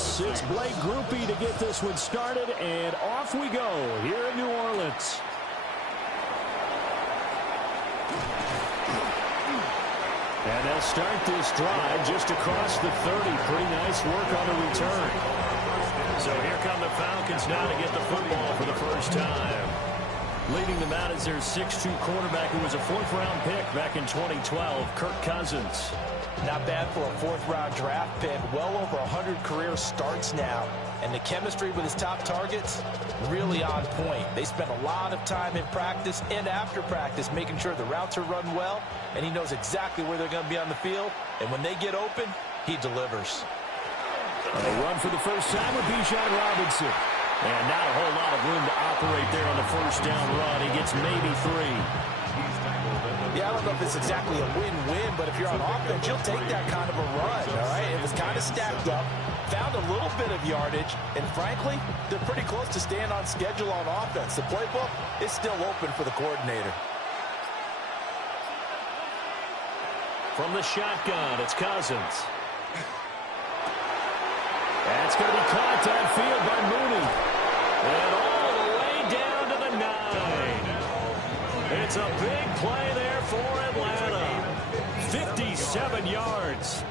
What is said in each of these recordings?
Dallas. It's Blake Grupe to get this one started, and off we go here in New Orleans. And they'll start this drive just across the 30. Pretty nice work on the return. So here come the Falcons now to get the football for the first time. Leading them out is their 6'2 quarterback who was a fourth-round pick back in 2012, Kirk Cousins. Not bad for a fourth-round draft pick. Well over 100 career starts now. And the chemistry with his top targets, really on point. They spend a lot of time in practice and after practice making sure the routes are run well, and he knows exactly where they're going to be on the field. And when they get open, he delivers. A run for the first time with Bijan Robinson. And not a whole lot of room to operate there on the first down run. He gets maybe 3. Yeah, I don't know if it's exactly a win-win, but if you're on offense, you'll take that kind of a run, all right? It was kind of stacked up, found a little bit of yardage, and frankly, they're pretty close to staying on schedule on offense. The playbook is still open for the coordinator. From the shotgun, it's Cousins. That's going to be caught downfield by Mooney. And all the way down to the 9. It's a big play there for Atlanta. 57 yards.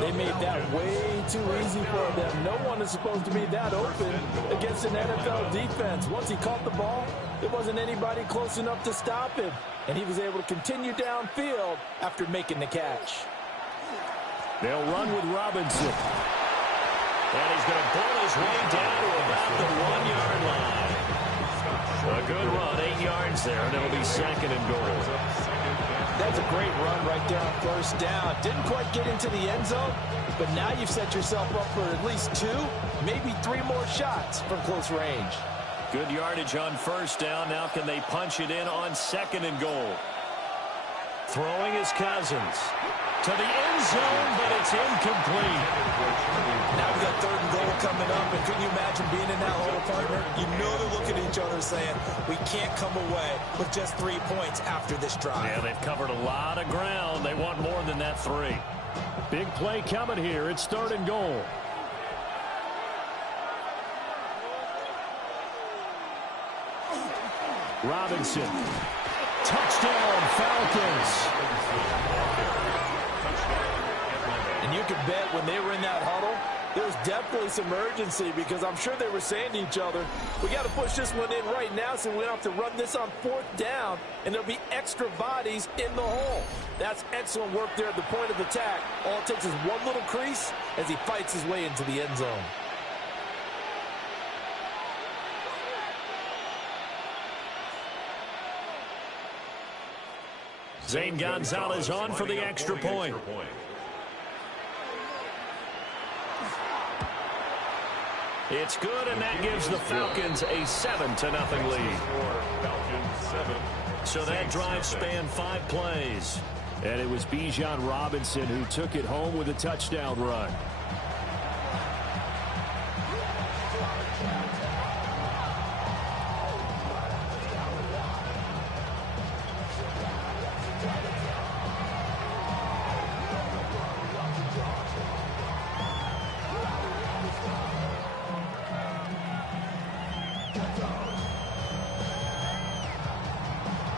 They made that way too easy for them. No one is supposed to be that open against an NFL defense. Once he caught the ball, there wasn't anybody close enough to stop him. And he was able to continue downfield after making the catch. They'll run with Robinson. And he's going to pull his way down to about the 1-yard line. A good run, 8 yards there, and it'll be 2nd and goal. That's a great run right there on first down. Didn't quite get into the end zone, but now you've set yourself up for at least 2, maybe 3 more shots from close range. Good yardage on first down. Now can they punch it in on 2nd and goal? Throwing is Cousins. To the end zone, but it's incomplete. Now we've got 3rd and goal coming up, and can you imagine being in that hole, partner? You know they're looking at each other saying, we can't come away with just 3 points after this drive. Yeah, they've covered a lot of ground. They want more than that 3. Big play coming here. It's 3rd and goal. Robinson. Touchdown, Falcons. And you can bet when they were in that huddle, there was definitely some urgency because I'm sure they were saying to each other, we got to push this one in right now so we don't have to run this on 4th down, and there'll be extra bodies in the hole. That's excellent work there at the point of attack. All it takes is one little crease as he fights his way into the end zone. Zane Gonzalez on for the extra point. It's good, and that gives the Falcons a 7-0 lead. So that drive spanned 5 plays. And it was Bijan Robinson who took it home with a touchdown run.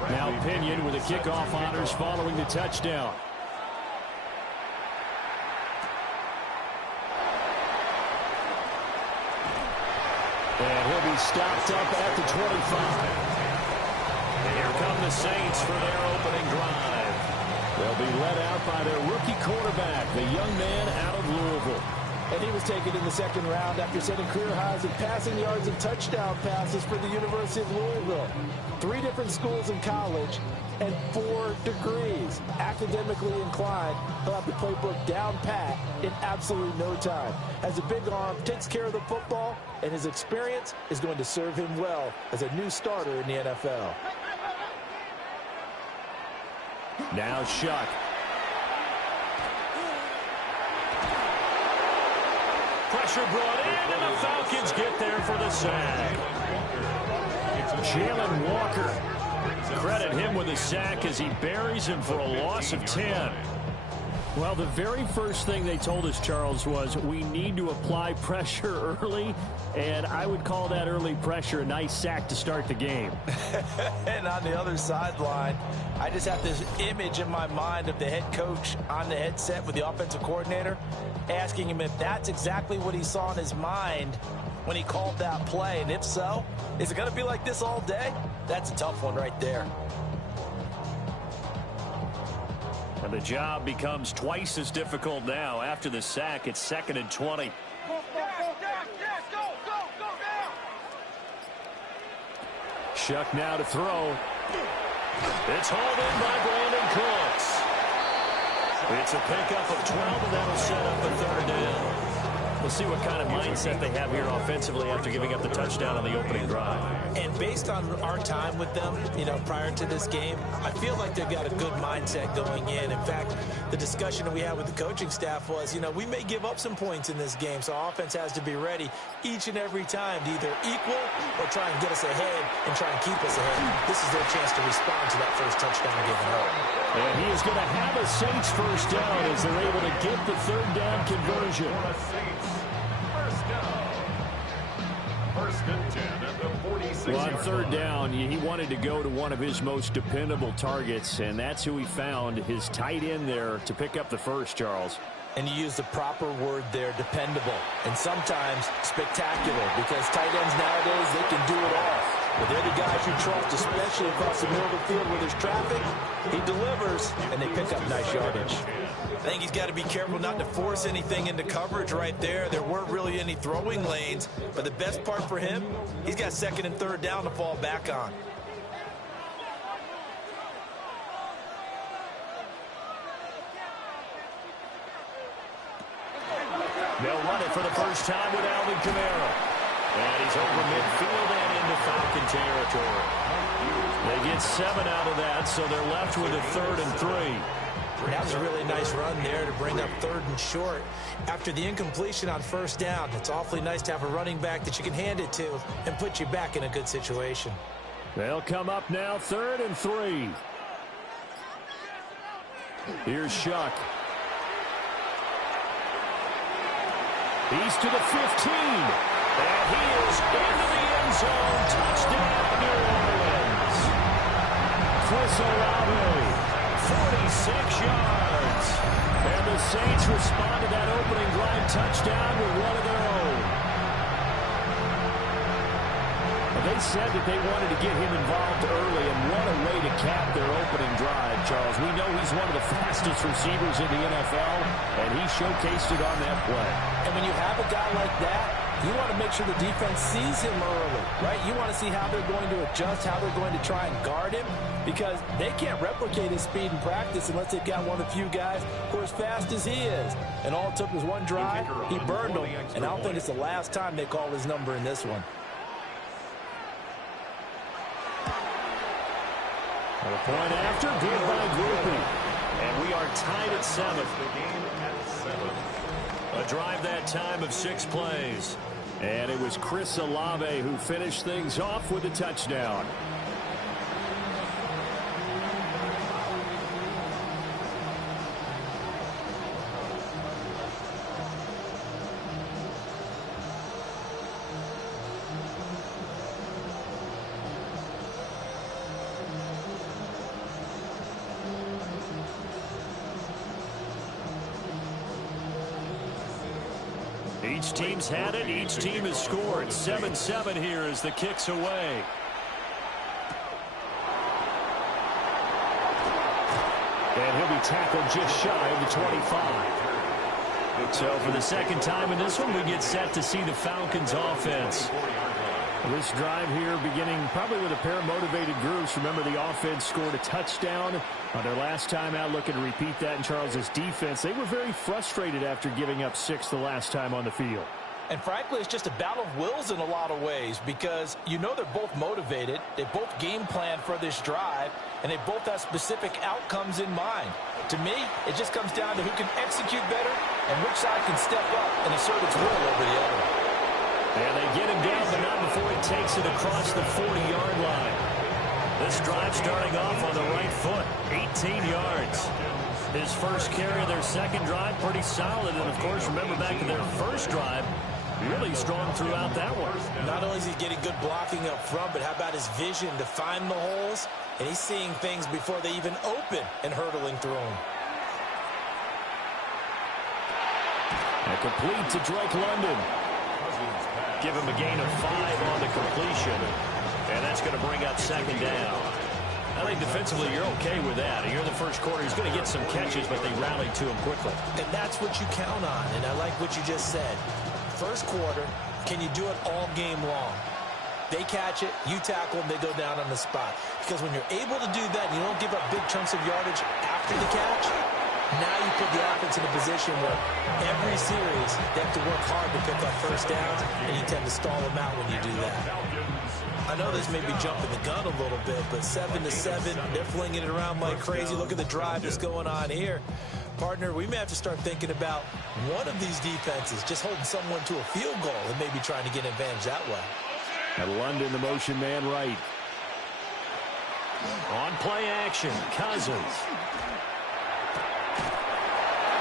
Now Pinion with the kickoff honors following the touchdown. And he'll be stopped up at the 25. And here come the Saints for their opening drive. They'll be led out by their rookie quarterback, the young man out of Louisville. And he was taken in the 2nd round after setting career highs in passing yards and touchdown passes for the University of Louisville. 3 different schools in college and 4 degrees. Academically inclined, he'll have the playbook down pat in absolutely no time. Has a big arm, takes care of the football, and his experience is going to serve him well as a new starter in the NFL. Now Shuck. Pressure brought in, and the Falcons get there for the sack. Jalen Walker. Credit him with a sack as he buries him for a loss of 10. Well, the very first thing they told us, Charles, was we need to apply pressure early, and I would call that early pressure a nice sack to start the game. And on the other sideline, I just have this image in my mind of the head coach on the headset with the offensive coordinator, asking him if that's exactly what he saw in his mind when he called that play. And if so, is it going to be like this all day? That's a tough one right there. And the job becomes twice as difficult now. After the sack, it's 2nd and 20. Shuck now to throw. It's hauled in by Brandon Cooks. It's a pickup of 12, and that'll set up a 3rd down. We'll see what kind of mindset they have here offensively after giving up the touchdown on the opening drive. And based on our time with them, prior to this game, I feel like they've got a good mindset going in. In fact, the discussion that we had with the coaching staff was, we may give up some points in this game, so our offense has to be ready each and every time to either equal or try and get us ahead and try and keep us ahead. This is their chance to respond to that first touchdown given up. And he is going to have a Saints first down as they're able to get the 3rd down conversion. Well, on 3rd down, he wanted to go to one of his most dependable targets, and that's who he found, his tight end there, to pick up the first, Charles. And you use the proper word there, dependable, and sometimes spectacular, because tight ends nowadays, they can do it all. But they're the guys you trust, especially across the middle of the field where there's traffic. He delivers, and they pick up nice yardage. I think he's got to be careful not to force anything into coverage right there. There weren't really any throwing lanes, but the best part for him, he's got 2nd and 3rd down to fall back on. They'll run it for the first time with Alvin Kamara. And he's over midfield and into Falcon territory. They get 7 out of that, so they're left with a 3rd and 3. That was a really nice run there to bring up 3rd and short. After the incompletion on 1st down, it's awfully nice to have a running back that you can hand it to and put you back in a good situation. They'll come up now 3rd and 3. Here's Shuck. He's to the 15. And he is into the end zone. Touchdown, New Orleans. Chris Olave, 46 yards. And the Saints respond to that opening drive touchdown with one of their own. They said that they wanted to get him involved early, and what a way to cap their opening drive, Charles. We know he's one of the fastest receivers in the NFL, and he showcased it on that play. And when you have a guy like that, you want to make sure the defense sees him early, right? You want to see how they're going to adjust, how they're going to try and guard him, because they can't replicate his speed in practice unless they've got one of the few guys who are as fast as he is. And all it took was one drive, he burned them, and I don't think it's the last time they call his number in this one. A point after, good by Groupie. And we are tied at 7. A drive that time of 6 plays. And it was Chris Olave who finished things off with a touchdown. Each team's had it. Each team has scored. 7-7 here as the kick's away. And he'll be tackled just shy of the 25. So for the second time in this one, we get set to see the Falcons offense. This drive here beginning probably with a pair of motivated groups. Remember, the offense scored a touchdown on their last time out. Looking to repeat that in Charles's defense. They were very frustrated after giving up 6 the last time on the field. And frankly, it's just a battle of wills in a lot of ways, because they're both motivated. They both game plan for this drive, and they both have specific outcomes in mind. To me, it just comes down to who can execute better and which side can step up and assert its will over the other. And they get him down, but not before he takes it across the 40-yard line. This drive starting off on the right foot, 18 yards. His first carry of their second drive, pretty solid. And, of course, remember back to their first drive, really strong throughout that one. Not only is he getting good blocking up front, but how about his vision to find the holes? And he's seeing things before they even open and hurdling through them. And complete to Drake London. Give him a gain of 5 on the completion. And that's going to bring up second down. I think defensively you're okay with that. Here in the first quarter, he's going to get some catches, but they rallied to him quickly. And that's what you count on, and I like what you just said. First quarter, can you do it all game long? They catch it, you tackle them, they go down on the spot. Because when you're able to do that and you don't give up big chunks of yardage after the catch, now you put the offense in a position where every series they have to work hard to pick up first downs, and you tend to stall them out when you do that. I know this may be jumping the gun a little bit, but 7-7, they're flinging it around like crazy. Look at the drive that's going on here. Partner, we may have to start thinking about one of these defenses just holding someone to a field goal and maybe trying to get an advantage that way. And London, the motion man right. On play action, Cousins.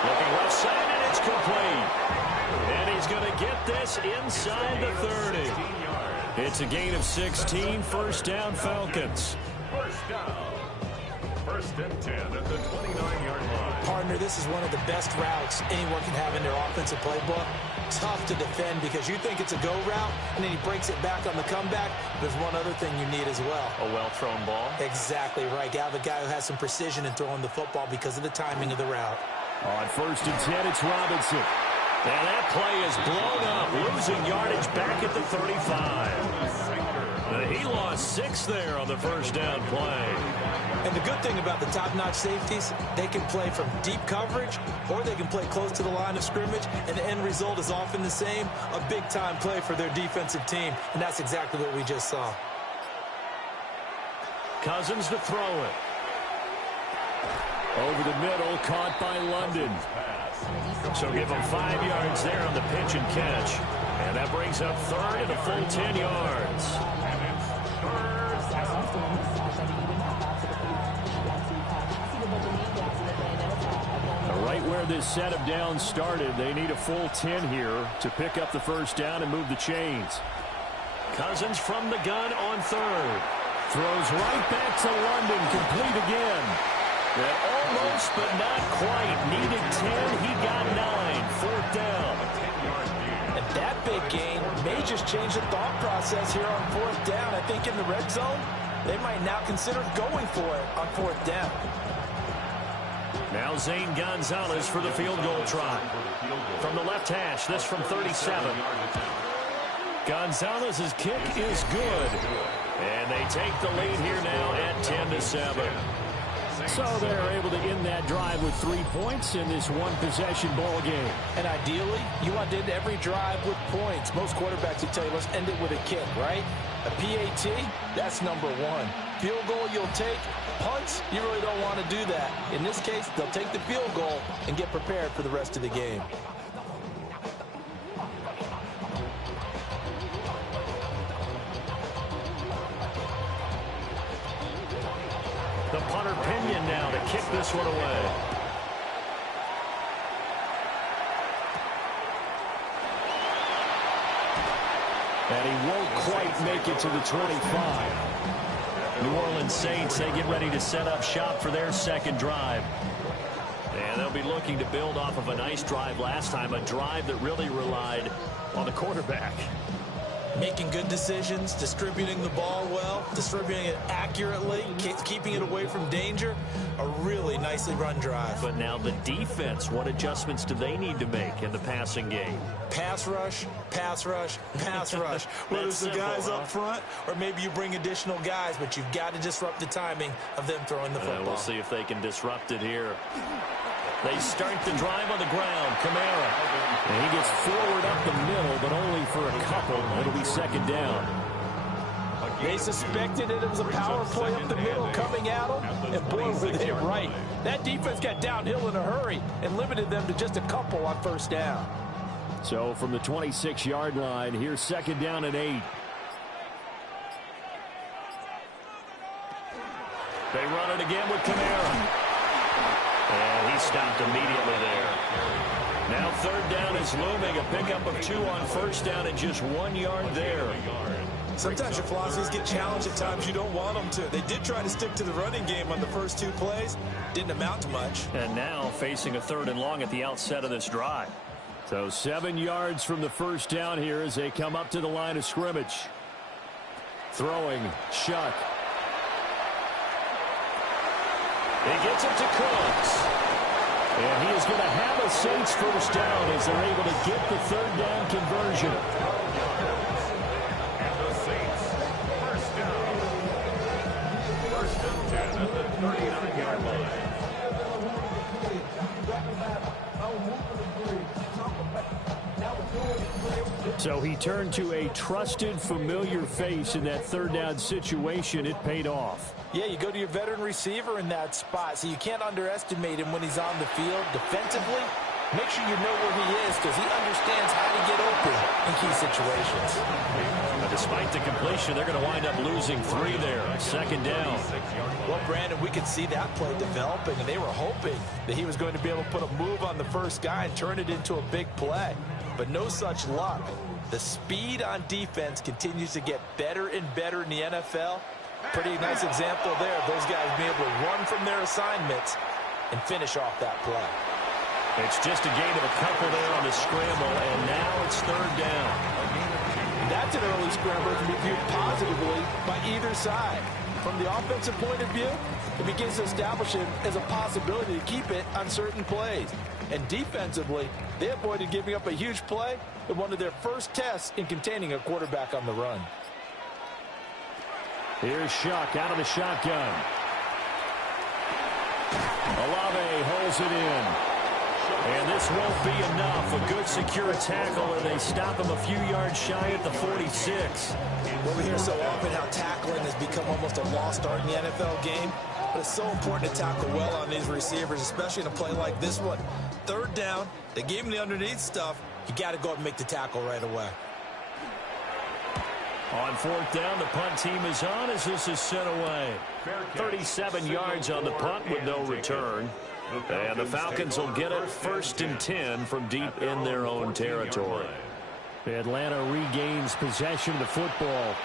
Looking left side, and it's complete. And he's going to get this inside the 30. It's a gain of 16, first down Falcons. First down. First and 10 at the 29-yard line. Partner, this is one of the best routes anyone can have in their offensive playbook. Tough to defend because you think it's a go route, and then he breaks it back on the comeback. There's one other thing you need as well. A well-thrown ball. Exactly right. You have a guy who has some precision in throwing the football because of the timing of the route. On first and 10, it's Robinson. And that play is blown up, losing yardage back at the 35. He lost 6 there on the first down play. And the good thing about the top-notch safeties, they can play from deep coverage or they can play close to the line of scrimmage, and the end result is often the same, a big-time play for their defensive team, and that's exactly what we just saw. Cousins to throw it. Over the middle, caught by London. So give him 5 yards there on the pitch and catch. And that brings up third and a full 10 yards. Right where this set of downs started, they need a full 10 here to pick up the first down and move the chains. Cousins from the gun on third. Throws right back to London, complete again. That almost, but not quite. Needed 10. He got 9. Fourth down. And that big gain may just change the thought process here on fourth down. I think in the red zone, they might now consider going for it on fourth down. Now Zane Gonzalez for the field goal try. From the left hash, this from 37. Gonzalez's kick is good. And they take the lead here now at 10-7. So they're able to end that drive with 3 points in this one-possession ball game. And ideally, you want to end every drive with points. Most quarterbacks will tell you, let's end it with a kick, right? A PAT, that's number 1. Field goal you'll take. Punts, you really don't want to do that. In this case, they'll take the field goal and get prepared for the rest of the game. The punter Pinion now to kick this one away. And he won't quite make it to the 25. New Orleans Saints, they get ready to set up shop for their second drive. And they'll be looking to build off of a nice drive last time, a drive that really relied on the quarterback. Making good decisions, distributing the ball well, distributing it accurately, keeping it away from danger. A really nicely run drive. But now the defense, what adjustments do they need to make in the passing game? Pass rush, pass rush, pass rush. Whether it's the guys up front or maybe you bring additional guys, but you've got to disrupt the timing of them throwing the football. We'll see if they can disrupt it here. They start the drive on the ground. Kamara. And he gets forward up the middle, but only for a couple. It'll be second down. They suspected it was a power play up the middle coming at them, and boy, were they right. That defense got downhill in a hurry and limited them to just a couple on first down. So from the 26-yard line, here's second down and 8. They run it again with Kamara. And he stopped immediately there. Now third down is looming. A pickup of 2 on first down and just 1 yard there. Sometimes your philosophies get challenged at times you don't want them to. They did try to stick to the running game on the first 2 plays. Didn't amount to much. And now facing a 3rd and long at the outset of this drive. So 7 yards from the first down here as they come up to the line of scrimmage. Throwing, Shuck. He gets it to Cooks. And he is going to have a Saints first down as they're able to get the 3rd down conversion. And the Saints, first down. 1st and 10 at the 39-yard line. So he turned to a trusted, familiar face in that 3rd down situation. It paid off. Yeah, you go to your veteran receiver in that spot, so you can't underestimate him when he's on the field defensively. Make sure you know where he is because he understands how to get open in key situations. But despite the completion, they're going to wind up losing 3 there. 2nd down. Well, Brandon, we could see that play developing, and they were hoping that he was going to be able to put a move on the first guy and turn it into a big play. But no such luck. The speed on defense continues to get better and better in the NFL. Pretty nice example there of those guys being able to run from their assignments and finish off that play. It's just a gain of a couple there on the scramble, and now it's 3rd down. That's an early scramble that can be viewed positively by either side. From the offensive point of view, it begins to establish it as a possibility to keep it on certain plays. And defensively, they avoided giving up a huge play in one of their first tests in containing a quarterback on the run. Here's Shuck out of the shotgun. Olave holds it in. And this won't be enough. A good secure tackle, and they stop him a few yards shy at the 46. Well, we hear so often how tackling has become almost a lost art in the NFL game. But it's so important to tackle well on these receivers, especially in a play like this one. 3rd down, they gave him the underneath stuff. You got to go up and make the tackle right away. On 4th down, the punt team is on as this is sent away. 37 yards on the punt with no return. And the Falcons will get it 1st and 10 from deep in their own territory. Atlanta regains possession of the football.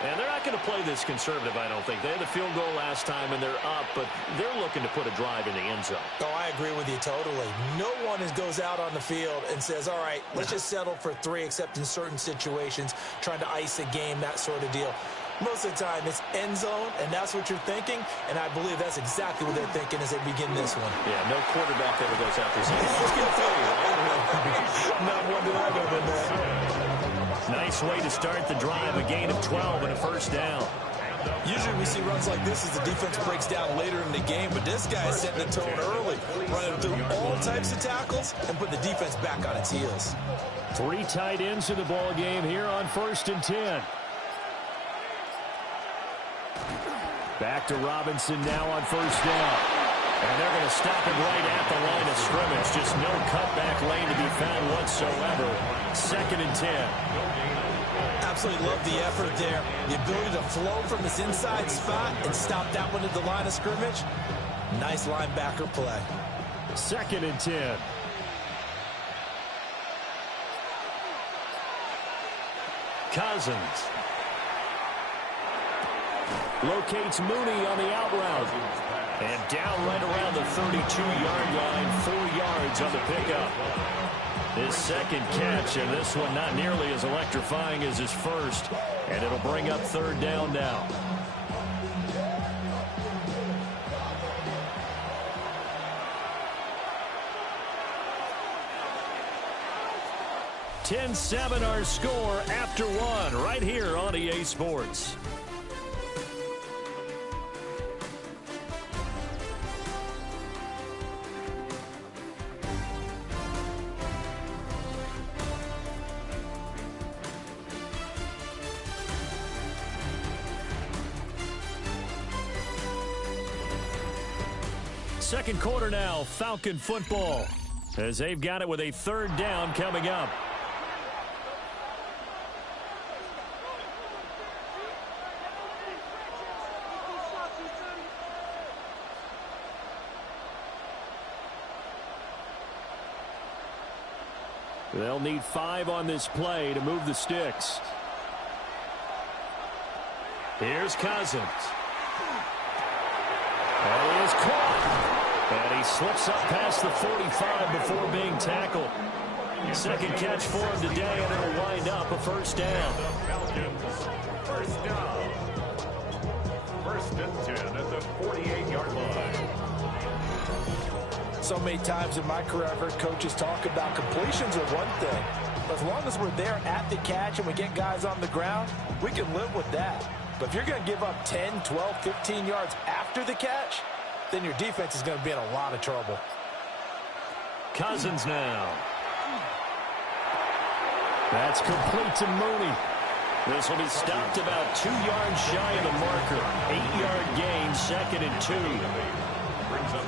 And they're not going to play this conservative, I don't think. They had the field goal last time, and they're up, but they're looking to put a drive in the end zone. Oh, I agree with you totally. No one goes out on the field and says, all right, let's just settle for 3, except in certain situations, trying to ice a game, that sort of deal. Most of the time, it's end zone, and that's what you're thinking, and I believe that's exactly what they're thinking as they begin this one. Yeah, no quarterback ever goes out there saying, let's get a field goal. Not one that I've ever met. Nice way to start the drive, a gain of 12 and a 1st down. Usually we see runs like this as the defense breaks down later in the game, but this guy is setting the tone early, running through all types of tackles and put the defense back on its heels. 3 tight ends in the ball game here on 1st and 10. Back to Robinson now on 1st down. And they're going to stop him right at the line of scrimmage. Just no cutback lane to be found whatsoever. 2nd and 10. Absolutely love the effort there. The ability to flow from this inside spot and stop that one at the line of scrimmage. Nice linebacker play. 2nd and 10. Cousins. Locates Mooney on the out route. And down right around the 32-yard line, 4 yards on the pickup. His 2nd catch, and this one not nearly as electrifying as his first. And it'll bring up 3rd down now. (10-7) our score after 1 right here on EA Sports. Second quarter now, Falcon football, as they've got it with a 3rd down coming up. They'll need 5 on this play to move the sticks. Here's Cousins. And he is caught. And he slips up past the 45 before being tackled. Second catch for him today, and it'll wind up a first down. First down. First and 10 at the 48-yard line. So many times in my career, I've heard coaches talk about completions are one thing. But as long as we're there at the catch and we get guys on the ground, we can live with that. But if you're going to give up 10, 12, 15 yards after the catch, then your defense is going to be in a lot of trouble. Cousins now. That's complete to Mooney. This will be stopped about 2 yards shy of the marker. 8-yard gain, 2nd and 2.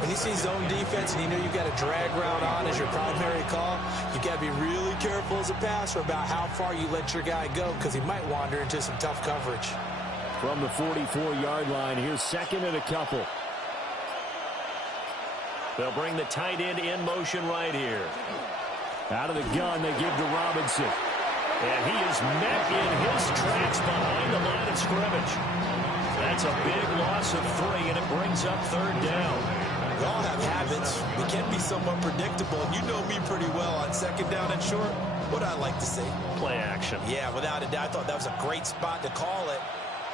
When you see zone defense and you know you've got a drag route on as your primary call, you've got to be really careful as a passer about how far you let your guy go because he might wander into some tough coverage. From the 44-yard line, here's 2nd and a couple. They'll bring the tight end in motion right here. Out of the gun, they give to Robinson. And he is met in his tracks behind the line of scrimmage. That's a big loss of 3, and it brings up 3rd down. We all have habits. We can be somewhat predictable. You know me pretty well on 2nd down and short. What I like to see? Play action. Yeah, without a doubt. I thought that was a great spot to call it.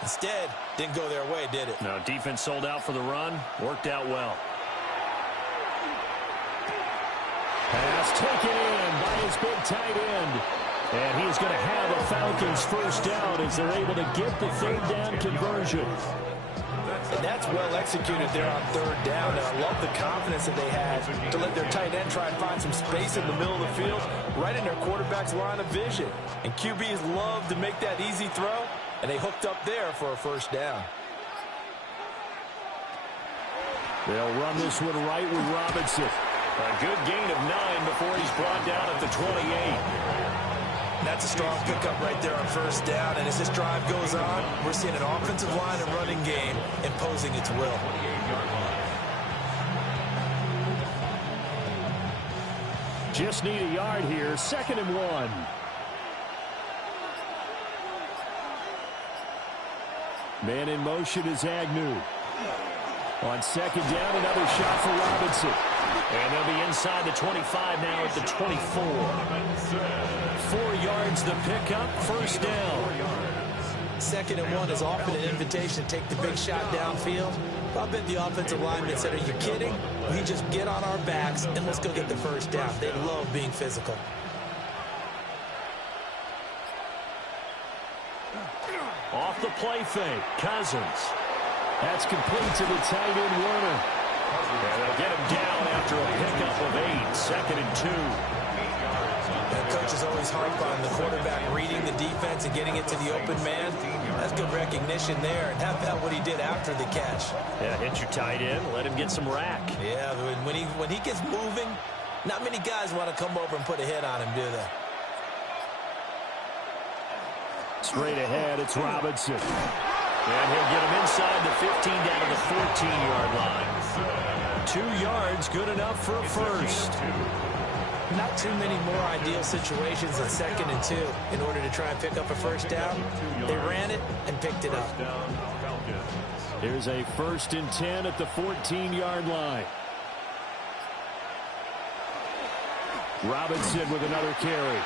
Instead, didn't go their way, did it? No, defense sold out for the run. Worked out well. Pass taken in by his big tight end. And he's going to have a Falcons first down as they're able to get the 3rd down conversion. And that's well executed there on 3rd down. And I love the confidence that they had to let their tight end try and find some space in the middle of the field, right in their quarterback's line of vision. And QBs love to make that easy throw, and they hooked up there for a first down. They'll run this one right with Robinson. A good gain of 9 before he's brought down at the 28. That's a strong pickup right there on 1st down. And as this drive goes on, we're seeing an offensive line and running game imposing its will. Just need a yard here. 2nd and 1. Man in motion is Agnew. On 2nd down, another shot for Robinson. And they'll be inside the 25 now at the 24. 4 yards the pickup, first down. 2nd and 1 is often an invitation to take the big shot downfield. I bet the offensive lineman said, are you kidding? We just get on our backs and let's go get the first down. They love being physical. Off the play fake, Cousins. That's complete to the tight end, Warner. And they'll get him down after a pickup of 8, 2nd and 2. And coaches always harp on the quarterback reading the defense and getting it to the open man. That's good recognition there. And how about what he did after the catch? Yeah, hit your tight end, let him get some rack. Yeah, when he gets moving, not many guys want to come over and put a hit on him, do they? Straight ahead, it's Robinson. And he'll get him inside the 15 down to the 14-yard line. 2 yards, good enough for a first. Not too many more ideal situations than 2nd and 2 in order to try and pick up a first down. They ran it and picked it up. Here's a 1st and 10 at the 14-yard line. Robinson with another carry.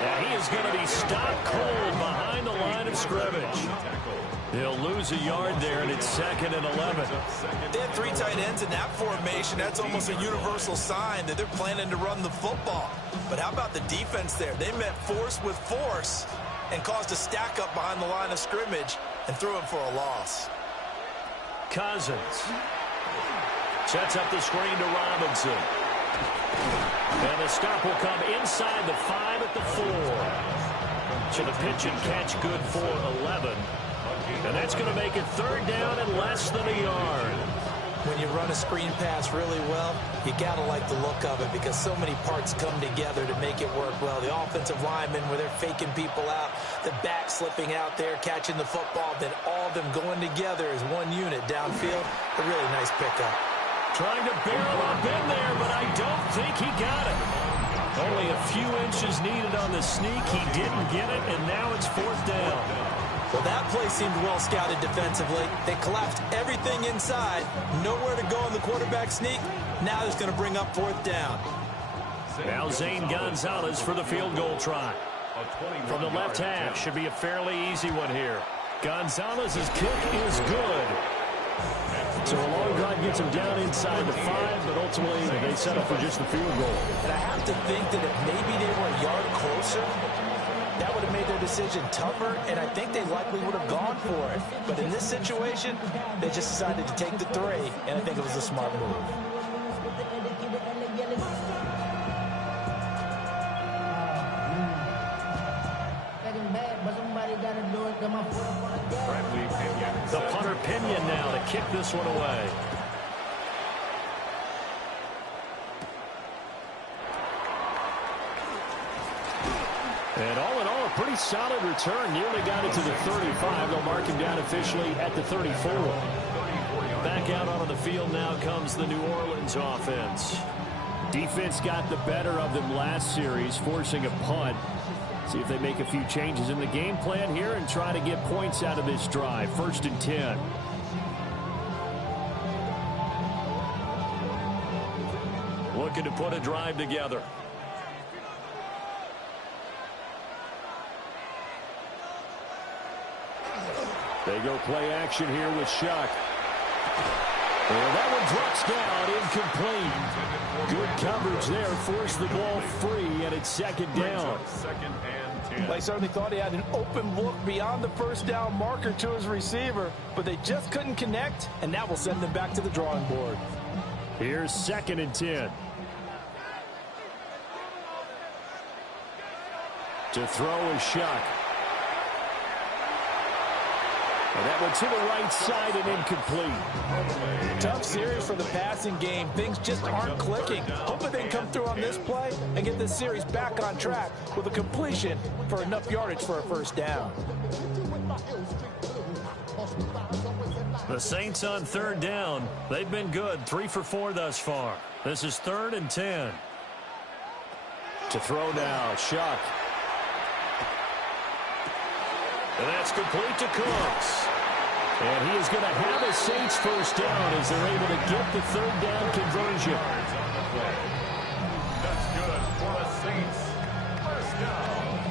And he is going to be stopped cold behind the line of scrimmage. He'll lose a yard there, and it's 2nd and 11. They have 3 tight ends in that formation. That's almost a universal sign that they're planning to run the football. But how about the defense there? They met force with force and caused a stack up behind the line of scrimmage and threw him for a loss. Cousins sets up the screen to Robinson. And the stop will come inside the 5 at the 4. So the pitch and catch good for 11. And that's going to make it 3rd down and less than a yard. When you run a screen pass really well, you got to like the look of it because so many parts come together to make it work well. The offensive linemen, where they're faking people out, the back slipping out there, catching the football, then all of them going together as one unit downfield. A really nice pickup. Trying to barrel up in there, but I don't think he got it. Oh, Only a few inches needed on the sneak. He didn't get it, and now it's fourth down. Well, that play seemed well scouted defensively. They collapsed everything inside. Nowhere to go on the quarterback sneak. Now it's going to bring up fourth down. Now Zane Gonzalez for the field goal try. From the left half, should be a fairly easy one here. Gonzalez's kick is good. So a long drive gets him down inside the 5, but ultimately they settle for just the field goal. And I have to think that if maybe they were a yard closer, that would have made their decision tougher, and I think they likely would have gone for it. But in this situation, they just decided to take the 3, and I think it was a smart move. The punter Pinion now to kick this one away. And all in all, a pretty solid return. Nearly got it to the 35. They'll mark him down officially at the 34. Back out onto the field now comes the New Orleans offense. Defense got the better of them last series, forcing a punt. See if they make a few changes in the game plan here and try to get points out of this drive. 1st and 10. Looking to put a drive together. They go play action here with Shuck. And that one drops down, incomplete. Good coverage there, forced the ball free, and it's 2nd down. They certainly thought he had an open look beyond the first down marker to his receiver, but they just couldn't connect, and that will send them back to the drawing board. Here's 2nd and 10. To throw is Shuck. And that one to the right side and incomplete. Tough series for the passing game. Things just aren't clicking. Hoping they can come through on this play and get this series back on track with a completion for enough yardage for a first down. The Saints on 3rd down. They've been good. 3 for 4 thus far. This is 3rd and 10. To throw now, Shuck. And that's complete to Cooks. And he is going to have a Saints first down as they're able to get the 3rd down conversion. That's good for the Saints. First down.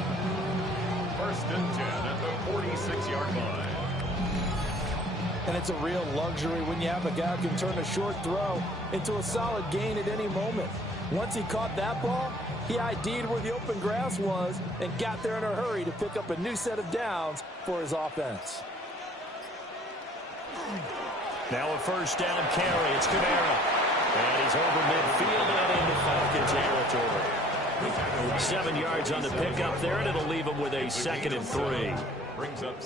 1st and 10 at the 46-yard line. And it's a real luxury when you have a guy who can turn a short throw into a solid gain at any moment. Once he caught that ball, he ID'd where the open grass was and got there in a hurry to pick up a new set of downs for his offense. Now a first down carry. It's Kamara. And he's over midfield and into Falcons territory. 7 yards on the pickup there, and it'll leave him with a 2nd and 3.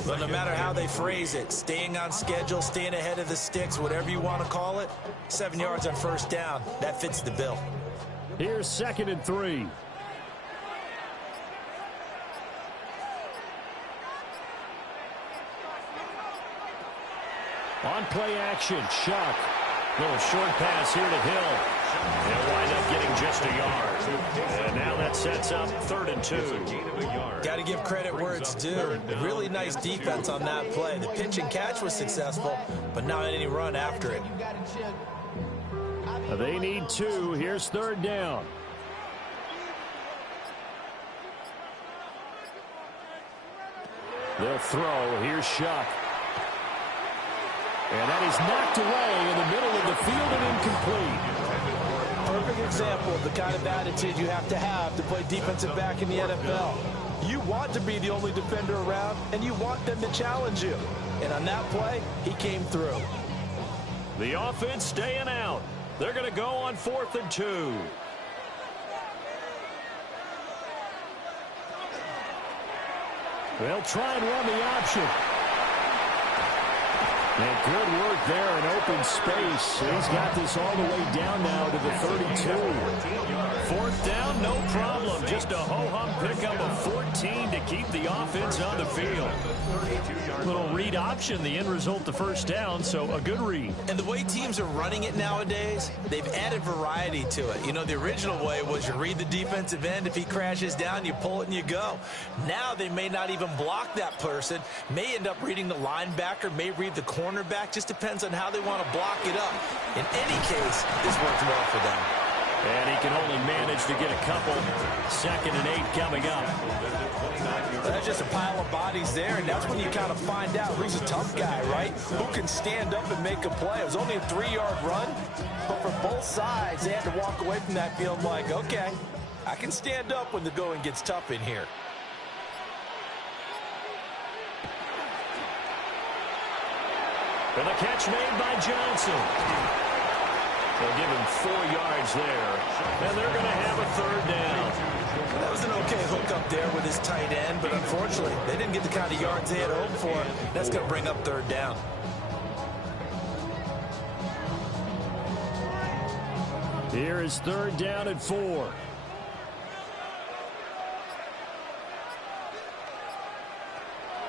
But no matter how they phrase it, staying on schedule, staying ahead of the sticks, whatever you want to call it, 7 yards on first down, that fits the bill. Here's 2nd and 3. On play action, Shuck. Little short pass here to Hill. They'll wind up getting just a yard. And now that sets up 3rd and 2. Got to give credit where it's due. Really nice defense on that play. The pitch and catch was successful, but not any run after it. They need 2. Here's 3rd down. They'll throw. Here's Shuck. And that is knocked away in the middle of the field and incomplete. Perfect example of the kind of attitude you have to play defensive back in the NFL. You want to be the only defender around, and you want them to challenge you. And on that play, he came through. The offense staying out. They're going to go on 4th and 2. They'll try and run the option. And good work there in open space. He's got this all the way down now to the 32. 4th down, no problem. Just a ho-hum pickup of 14 to keep the offense on the field. Little read option, the end result, the first down, so a good read. And the way teams are running it nowadays, they've added variety to it. You know, the original way was you read the defensive end. If he crashes down, you pull it and you go. Now they may not even block that person, may end up reading the linebacker, may read the cornerback. Just depends on how they want to block it up. In any case, this works well for them. And he can only manage to get a couple. 2nd and 8 coming up. That's just a pile of bodies there, and that's when you kind of find out who's a tough guy, right? Who can stand up and make a play. It was only a 3-yard run, but for both sides, they had to walk away from that feeling like, okay, I can stand up when the going gets tough in here. And the catch made by Johnson. They'll give him 4 yards there, and they're going to have a 3rd down. That was an okay hook up there with his tight end, but unfortunately, they didn't get the kind of yards they had hoped for. That's going to bring up 3rd down. Here is 3rd down and 4.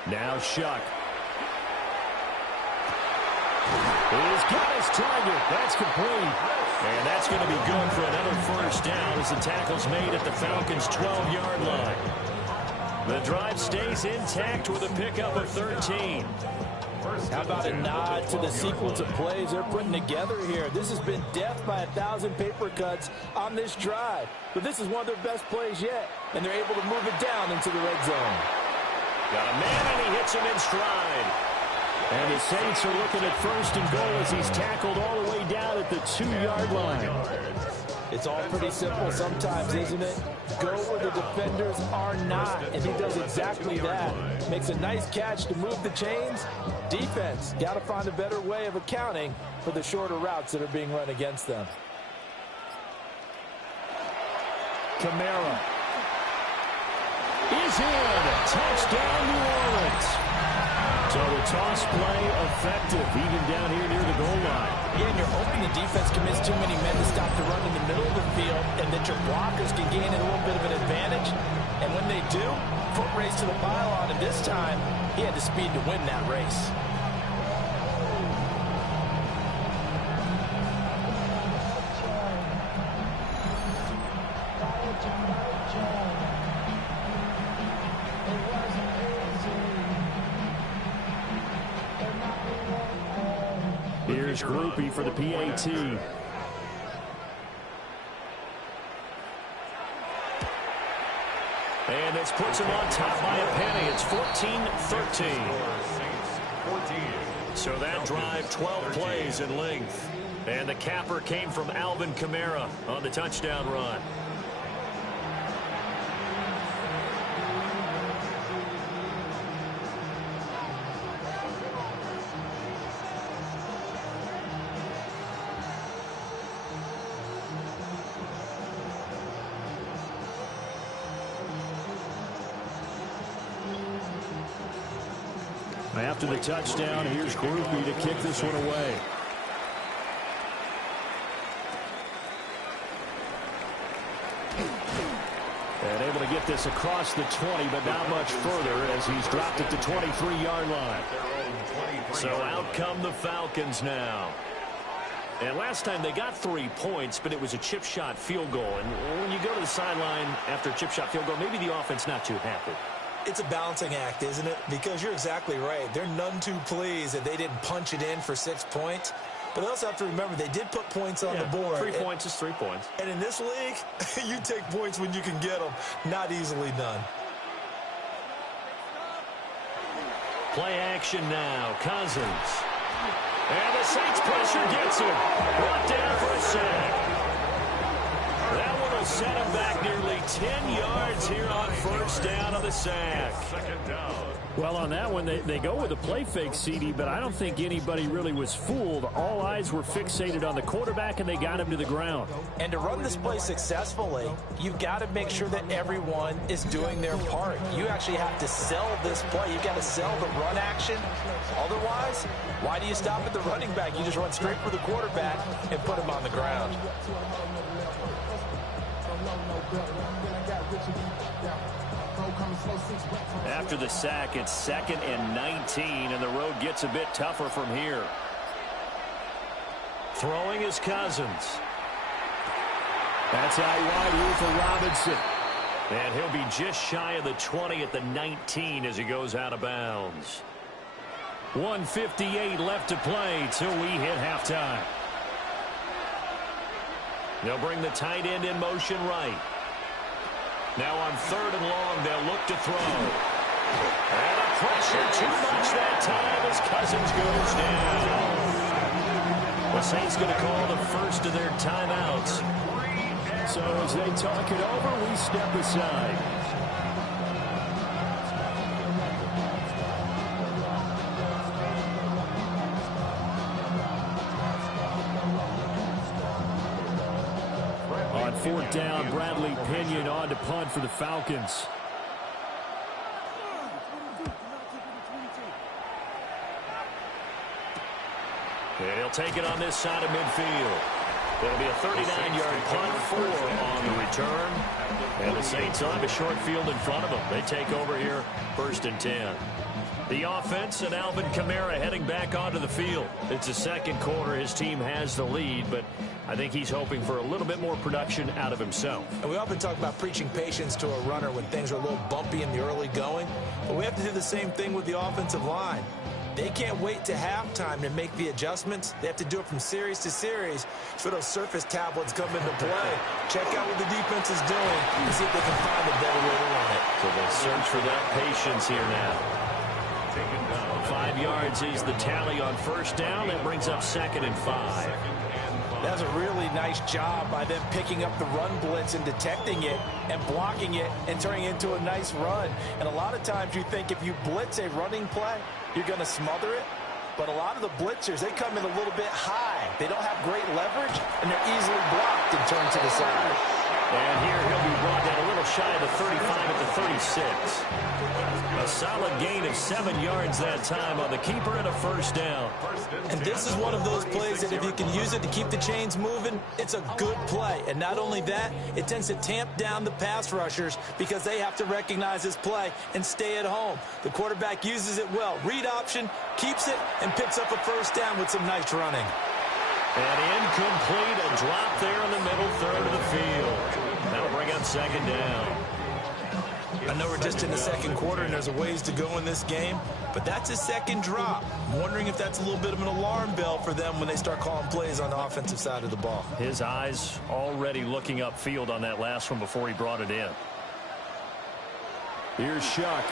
Now Shuck. He's got his target. That's complete. And that's going to be good for another 1st down as the tackle's made at the Falcons' 12-yard line. The drive stays intact with a pickup of 13. How about a nod to the sequence of plays they're putting together here? This has been death by 1,000 paper cuts on this drive. But this is one of their best plays yet, and they're able to move it down into the red zone. Got a man, and he hits him in stride. And the Saints are looking at 1st and goal as he's tackled all the way down at the 2-yard line. It's all pretty simple sometimes, isn't it? Go where the defenders are not, and he does exactly that. Makes a nice catch to move the chains. Defense, got to find a better way of accounting for the shorter routes that are being run against them. Kamara is in. Touchdown, New Orleans. So the toss play effective, even down here near the goal line. Yeah, and you're hoping the defense commits too many men to stop the run in the middle of the field and that your blockers can gain a little bit of an advantage. And when they do, foot race to the pylon, and this time he had the speed to win that race. Here's Groupie for the PAT. And this puts him on top by a penny. It's 14-13. So that drive, 12 plays in length. And the capper came from Alvin Kamara on the touchdown run. After the touchdown, here's Groupie to kick this one away. And able to get this across the 20, but not much further as he's dropped it to 23-yard line. So out come the Falcons now. And last time they got 3 points, but it was a chip shot field goal. And when you go to the sideline after a chip shot field goal, maybe the offense not too happy. It's a balancing act, isn't it? Because you're exactly right. They're none too pleased that they didn't punch it in for 6 points. But they also have to remember they did put points on the board. 3 points is 3 points. And in this league, you take points when you can get them. Not easily done. Play action now. Cousins. And the Saints pressure gets him. Brought down for a sack. That one will set him back nearly 10 yards here on 1st down on the sack. Well, on that one, they go with a play fake, CD, but I don't think anybody really was fooled. All eyes were fixated on the quarterback, and they got him to the ground. And to run this play successfully, you've got to make sure that everyone is doing their part. You actually have to sell this play. You've got to sell the run action. Otherwise, why do you stop at the running back? You just run straight for the quarterback and put him on the ground. After the sack, it's 2nd and 19, and the road gets a bit tougher from here. Throwing is Cousins. That's out wide here for Robinson. And he'll be just shy of the 20 at the 19 as he goes out of bounds. 1:58 left to play till we hit halftime. They'll bring the tight end in motion right. Now on 3rd and long, they'll look to throw. And a pressure too much that time as Cousins goes down. The Saints going to call the first of their timeouts. So as they talk it over, we step aside. On 4th down, Bradley Pinion on to punt for the Falcons. And he'll take it on this side of midfield. It'll be a 39-yard punt, 4 on the return. And the Saints will have a short field in front of them. They take over here, 1st and 10. The offense and Alvin Kamara heading back onto the field. It's the second quarter. His team has the lead, but I think he's hoping for a little bit more production out of himself. And we often talk about preaching patience to a runner when things are a little bumpy in the early going, but we have to do the same thing with the offensive line. They can't wait to halftime to make the adjustments. They have to do it from series to series so those surface tablets come into play. Check out what the defense is doing and see if they can find a better way to run it. So they'll search for that patience here now. 5 yards is the tally on 1st down. That brings up 2nd and 5. That was a really nice job by them picking up the run blitz and detecting it and blocking it and turning it into a nice run. And a lot of times you think if you blitz a running play, you're going to smother it. But a lot of the blitzers, they come in a little bit high. They don't have great leverage, and they're easily blocked and turned to the side. And here he'll be brought down a little shy of the 35 at the 36. A solid gain of 7 yards that time on the keeper and a 1st down. And this is one of those plays that if you can use it to keep the chains moving, it's a good play. And not only that, it tends to tamp down the pass rushers because they have to recognize this play and stay at home. The quarterback uses it well. Read option, keeps it, and picks up a 1st down with some nice running. And incomplete, a drop there in the middle 3rd of the field. That'll bring up 2nd down. I know we're just in the second quarter and there's a ways to go in this game, but that's a second drop. I'm wondering if that's a little bit of an alarm bell for them when they start calling plays on the offensive side of the ball. His eyes already looking upfield on that last one before he brought it in. Here's Shuck.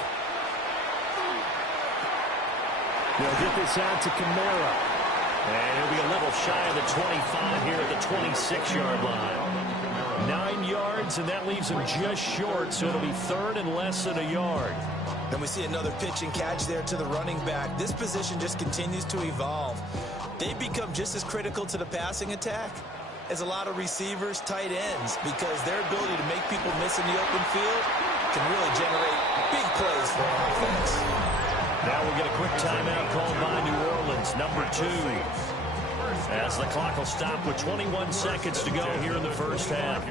They'll get this out to Kamara. And he'll be a little shy of the 25 here at the 26-yard line. 9 yards, and that leaves him just short, so it'll be 3rd and less than a yard. And we see another pitch and catch there to the running back. This position just continues to evolve. They become just as critical to the passing attack as a lot of receivers, tight ends, because their ability to make people miss in the open field can really generate big plays for an offense. Now we'll get a quick timeout called by New Orleans, number 2. As the clock will stop with 21 seconds to go here in the 1st half.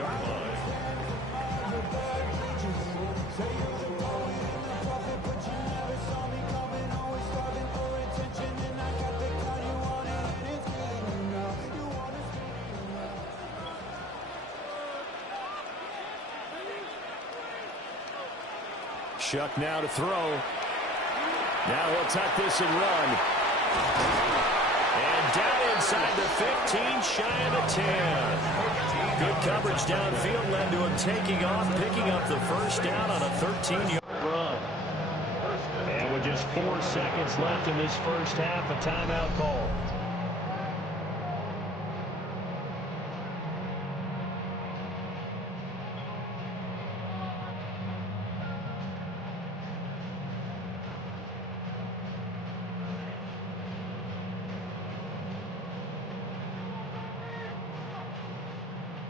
Shuck now to throw. Now he'll tuck this and run. And down inside the 15, shy of the 10. Good coverage downfield led to him taking off, picking up the 1st down on a 13-yard run. And with just 4 seconds left in this 1st half, a timeout call.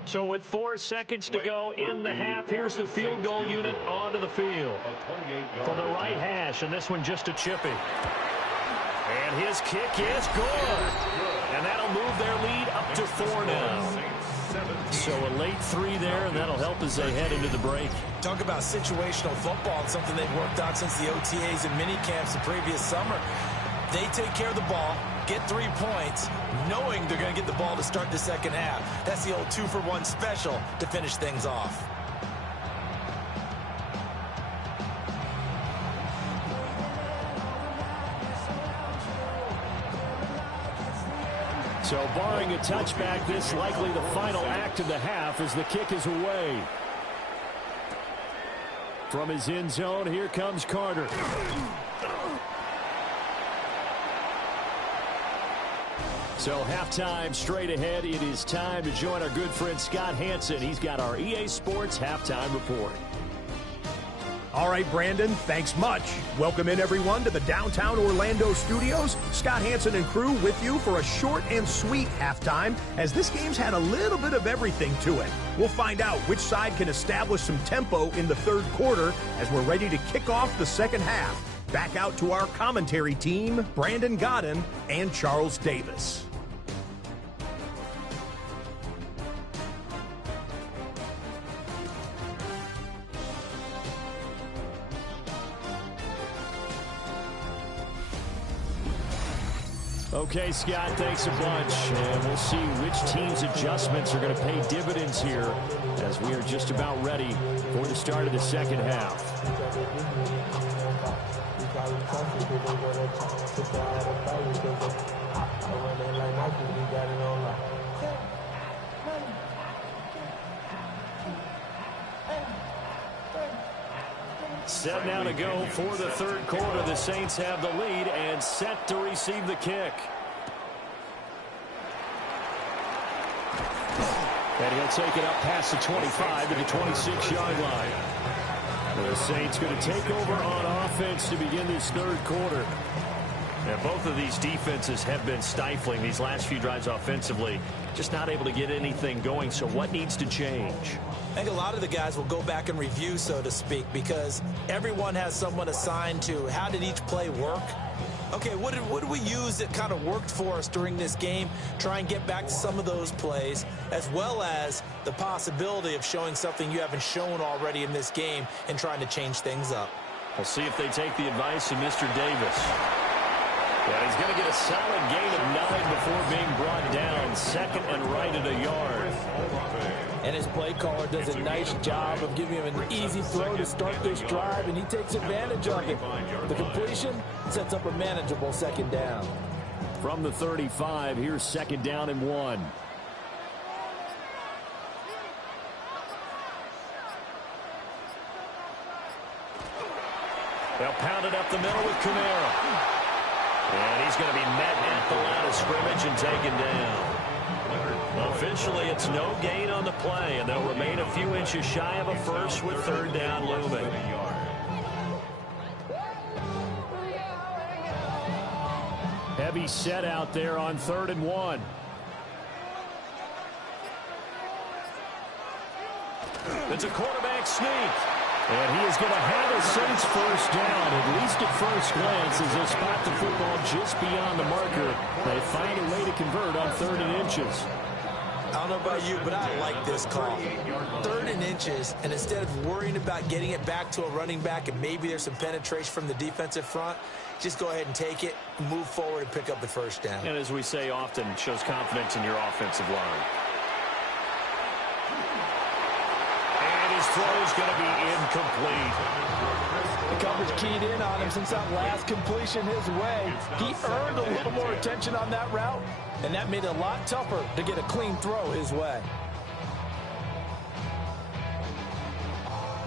So with 4 seconds to go in the half, here's the field goal unit onto the field. For the right hash, and this one just a chippy. And his kick is good. And that'll move their lead up to 4 now. So a late 3 there, and that'll help as they head into the break. Talk about situational football, and something they've worked on since the OTAs and mini camps the previous summer. They take care of the ball, get 3 points, knowing they're going to get the ball to start the second half. That's the old 2-for-1 special to finish things off. So barring a touchback, this likely the final act of the half as the kick is away. From his end zone, here comes Carter. So halftime straight ahead. It is time to join our good friend Scott Hanson. He's got our EA Sports halftime report. All right, Brandon, thanks much. Welcome in, everyone, to the downtown Orlando studios. Scott Hanson and crew with you for a short and sweet halftime, as this game's had a little bit of everything to it. We'll find out which side can establish some tempo in the third quarter as we're ready to kick off the second half. Back out to our commentary team, Brandon Godden and Charles Davis. Okay, Scott, thanks a bunch. And we'll see which team's adjustments are going to pay dividends here as we are just about ready for the start of the second half. Set now to go for the third quarter. The Saints have the lead and set to receive the kick. And he'll take it up past the 25 to the 26-yard line. The Saints going to take over on offense to begin this third quarter. And both of these defenses have been stifling these last few drives offensively. Just not able to get anything going. So what needs to change? I think a lot of the guys will go back and review, so to speak, because everyone has someone assigned to how did each play work. Okay, what did we use that kind of worked for us during this game? Try and get back to some of those plays, as well as the possibility of showing something you haven't shown already in this game and trying to change things up. We'll see if they take the advice of Mr. Davis. And he's going to get a solid gain of 9 before being brought down. Second and right at a yard. And his play caller does a nice job of giving him an easy throw to start this drive, and he takes advantage of it. The completion sets up a manageable second down. From the 35, here's second down and 1. They'll pound it up the middle with Kamara. And he's going to be met at the line of scrimmage and taken down. Officially, it's no gain on the play, and they'll remain a few inches shy of a first with third down looming. Heavy set out there on 3rd and 1. It's a quarterback sneak. And he is going to have a Saints first down, at least at first glance, as they spot the football just beyond the marker. They find a way to convert on 3rd and inches. I don't know about you, but I like this call. 3rd and inches, and instead of worrying about getting it back to a running back and maybe there's some penetration from the defensive front, just go ahead and take it, move forward, and pick up the first down. And as we say often, it shows confidence in your offensive line. And his throw is going to be incomplete. The coverage keyed in on him since that last completion his way. He earned a little more attention on that route, and that made it a lot tougher to get a clean throw his way.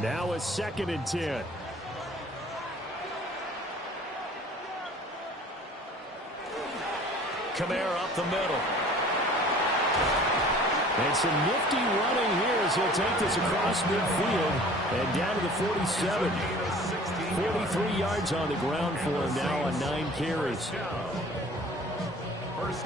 Now a 2nd and 10. Kamara up the middle. And some nifty running here as he'll take this across midfield and down to the 47. 43 yards on the ground for him now on 9 carries.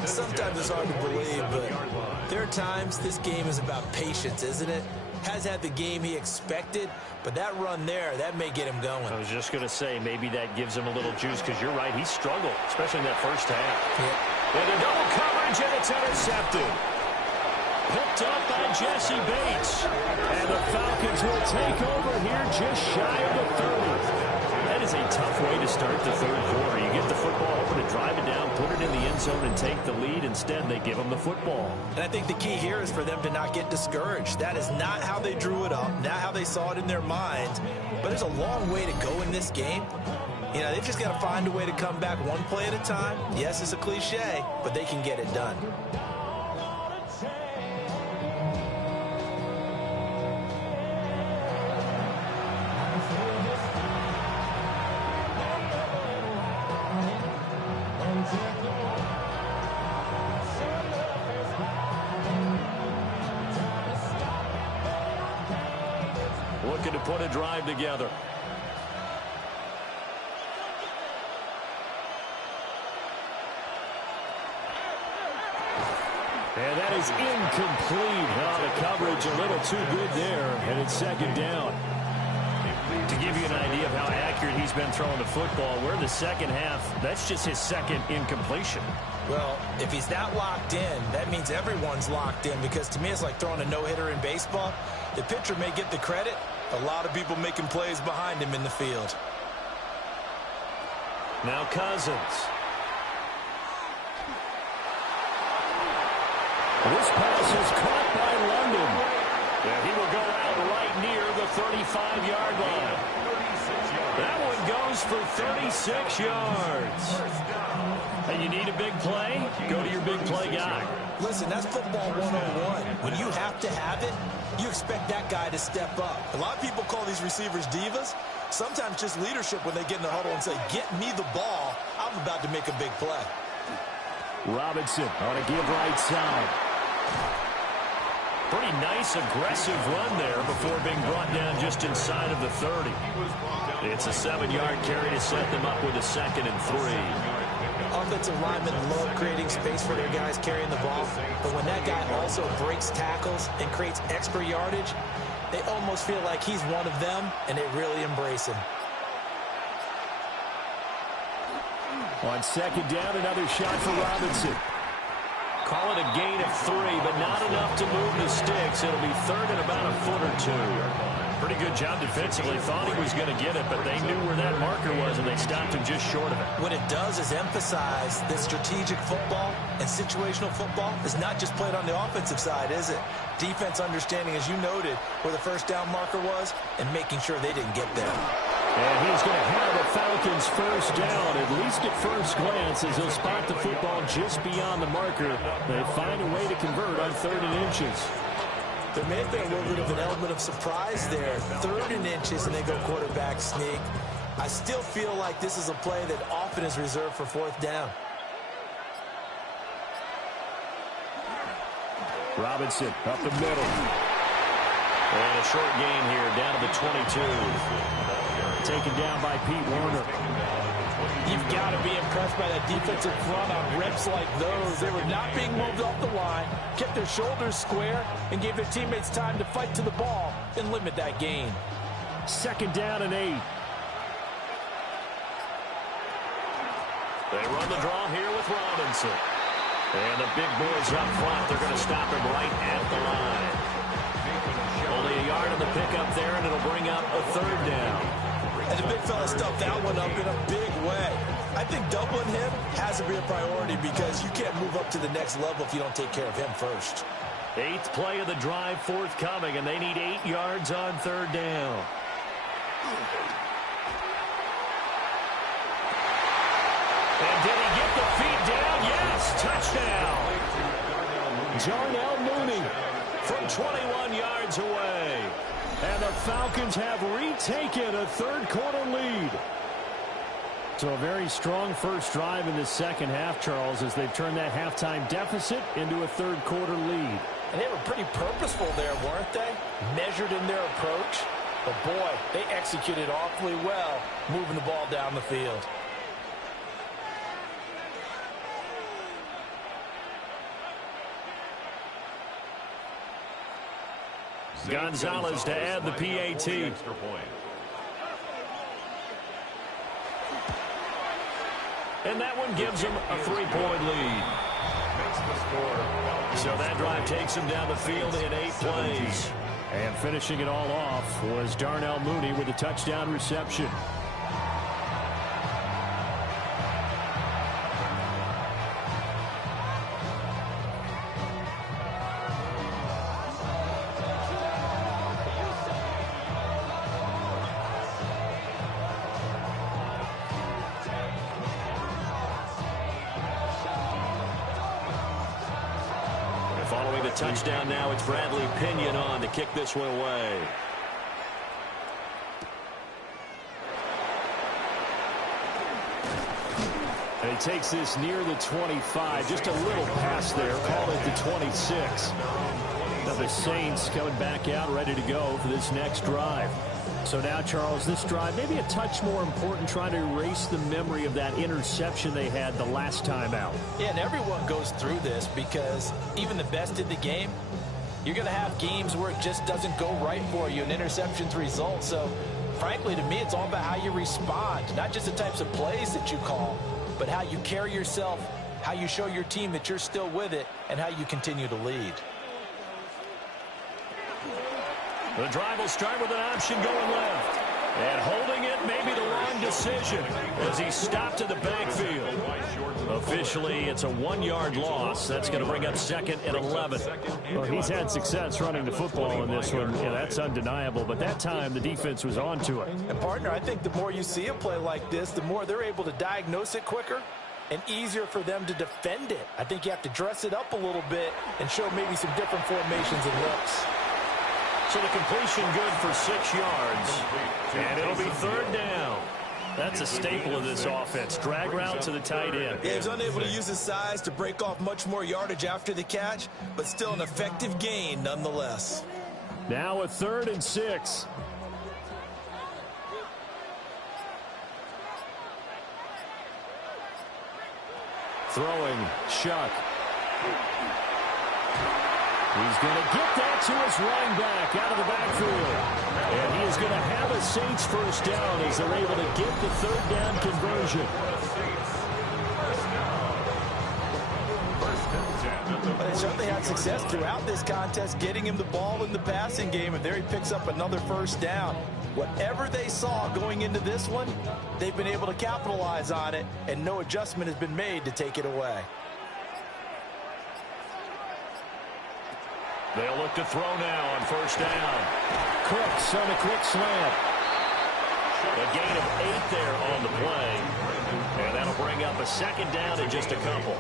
Sometimes it's hard to believe, but there are times this game is about patience, isn't it? Has had the game he expected, but that run there, that may get him going. I was just going to say, maybe that gives him a little juice, because you're right, he struggled, especially in that first half. Yeah. And a double coverage, and it's intercepted. picked up by Jesse Bates. And the Falcons will take over here just shy of the 30. That is a tough way to start the third quarter. You get the football over to drive it down, put it in the end zone, and take the lead. Instead, they give them the football. And I think the key here is for them to not get discouraged. That is not how they drew it up, not how they saw it in their minds. But there's a long way to go in this game. You know, they've just got to find a way to come back one play at a time. Yes, it's a cliche, but they can get it done. Looking to put a drive together. And that is incomplete. Oh, the coverage a little too good there, and it's second down. To give you an idea of how accurate he's been throwing the football, we're in the second half. That's just his second incompletion. Well, if he's that locked in, that means everyone's locked in, because to me it's like throwing a no-hitter in baseball. The pitcher may get the credit. A lot of people making plays behind him in the field. Now Cousins. This pass is caught by London. And he will go out right near the 35-yard line. That one goes for 36 yards. And you need a big play? Go to your big play guy. Listen, that's football 101. When you have to have it, you expect that guy to step up. A lot of people call these receivers divas. Sometimes just leadership when they get in the huddle and say, get me the ball. I'm about to make a big play. Robinson on a give right side. Pretty nice, aggressive run there before being brought down just inside of the 30. It's a 7-yard carry to set them up with a 2nd and 3. Offensive linemen love creating space for their guys carrying the ball, but when that guy also breaks tackles and creates extra yardage, they almost feel like he's one of them, and they really embrace him. On second down, another shot for Robinson. Call it a gain of 3, but not enough to move the sticks. It'll be 3rd and about a foot or 2. Pretty good job defensively. Thought he was going to get it, but they knew where that marker was, and they stopped him just short of it. What it does is emphasize that strategic football and situational football is not just played on the offensive side, is it? Defense understanding, as you noted, where the first down marker was and making sure they didn't get there. And he's going to have the Falcons first down, at least at first glance, as he'll spot the football just beyond the marker. They find a way to convert on 3rd and inches. There may have been a little bit of an element of surprise there. 3rd and inches, and they go quarterback sneak. I still feel like this is a play that often is reserved for 4th down. Robinson up the middle. And a short gain here, down to the 22. Taken down by Pete Werner. You've got to be impressed by that defensive front on reps like those. They were not being moved off the line, kept their shoulders square, and gave their teammates time to fight to the ball and limit that gain. 2nd down and 8. They run the draw here with Robinson. And the big boys up front, they're going to stop him right at the line. Only a yard on the pickup there, and it'll bring up a 3rd down. And the big fella stuffed that one up in a big way. I think doubling him has to be a priority, because you can't move up to the next level if you don't take care of him first. 8th play of the drive forthcoming, and they need 8 yards on 3rd down. And did he get the feet down? Yes, touchdown. Jarnell Mooney from 21 yards away. And the Falcons have retaken a 3rd quarter lead. So a very strong first drive in the second half, Charles, as they've turned that halftime deficit into a 3rd quarter lead. And they were pretty purposeful there, weren't they? Measured in their approach. But boy, they executed awfully well, moving the ball down the field. Gonzalez to add the PAT. And that one gives them a 3-point lead. Makes the score So that drive takes him down the field in 8 plays. And finishing it all off was Darnell Mooney with a touchdown reception. Following the touchdown now, it's Bradley Pinion on to kick this one away. And he takes this near the 25. Just a little pass there. Call it the 26. Now the Saints coming back out, ready to go for this next drive. So now, Charles, this drive maybe a touch more important, trying to erase the memory of that interception they had the last time out. Yeah, and everyone goes through this because even the best in the game, you're going to have games where it just doesn't go right for you, and interceptions result. So, frankly, to me, it's all about how you respond, not just the types of plays that you call, but how you carry yourself, how you show your team that you're still with it, and how you continue to lead. The drive will start with an option going left. And holding it may be the wrong decision as he stopped in the backfield. Officially, it's a 1-yard loss. That's going to bring up 2nd and 11. Well, he's had success running the football in this one. Yeah, that's undeniable. But that time, the defense was on to it. And, partner, I think the more you see a play like this, the more they're able to diagnose it quicker and easier for them to defend it. I think you have to dress it up a little bit and show maybe some different formations and looks. So the completion good for 6 yards. And it'll be 3rd down. That's a staple of this offense. Drag route to the tight end. Yeah, he was unable to use his size to break off much more yardage after the catch, but still an effective gain nonetheless. Now a 3rd and 6. Throwing, Shuck. He's going to get that to his running back out of the backfield. And he is going to have a Saints first down as they're able to get the 3rd down conversion. But they certainly had success throughout this contest, getting him the ball in the passing game, and there he picks up another first down. Whatever they saw going into this one, they've been able to capitalize on it, and no adjustment has been made to take it away. They'll look to throw now on first down. Cooks on a quick slant. A gain of 8 there on the play. And that'll bring up a 2nd down in just a couple.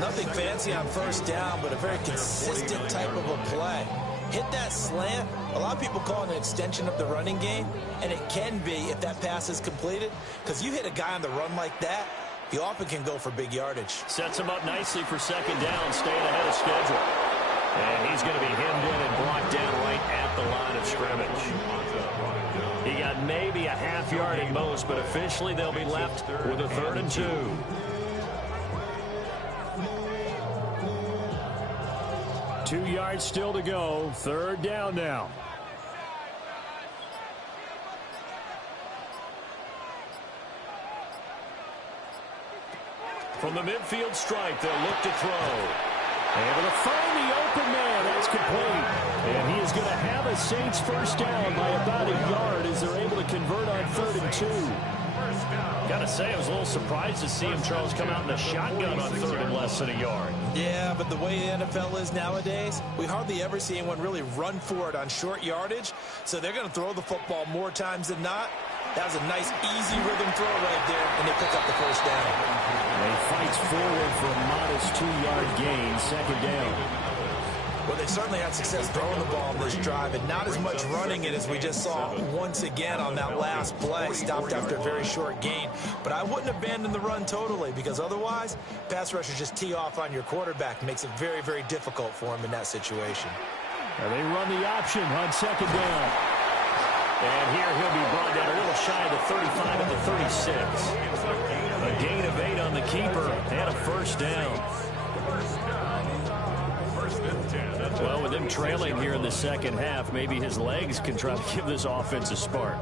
Nothing fancy on first down, but a very consistent type of a play. Hit that slant. A lot of people call it an extension of the running game, and it can be if that pass is completed, because you hit a guy on the run like that, he often can go for big yardage. Sets him up nicely for 2nd down, staying ahead of schedule. And he's going to be hemmed in and brought down right at the line of scrimmage. He got maybe a half yard at most, but officially they'll be left with a 3rd and 2. Two yards still to go. 3rd down now. From the midfield stripe, they'll look to throw. Able to find the open man. That's complete. And he is going to have a Saints first down by about a yard as they're able to convert on 3rd and 2. Gotta say, I was a little surprised to see him, Charles, come out in a shotgun on 3rd and less than a yard. Yeah, but the way the NFL is nowadays, we hardly ever see anyone really run for it on short yardage. So they're going to throw the football more times than not. That was a nice, easy rhythm throw right there, and they pick up the first down. And he fights forward for a modest 2-yard gain, 2nd down. Well, they certainly had success throwing the ball on this drive, and not as much running it as we just saw once again on that last play. Stopped after a very short gain. But I wouldn't abandon the run totally, because otherwise, pass rushers just tee off on your quarterback. Makes it very, very difficult for him in that situation. And they run the option on 2nd down. And here he'll be brought down a little shy of the 35 at the 36. A gain of 8 on the keeper and a first down. Well, with him trailing here in the second half, maybe his legs can try to give this offense a spark.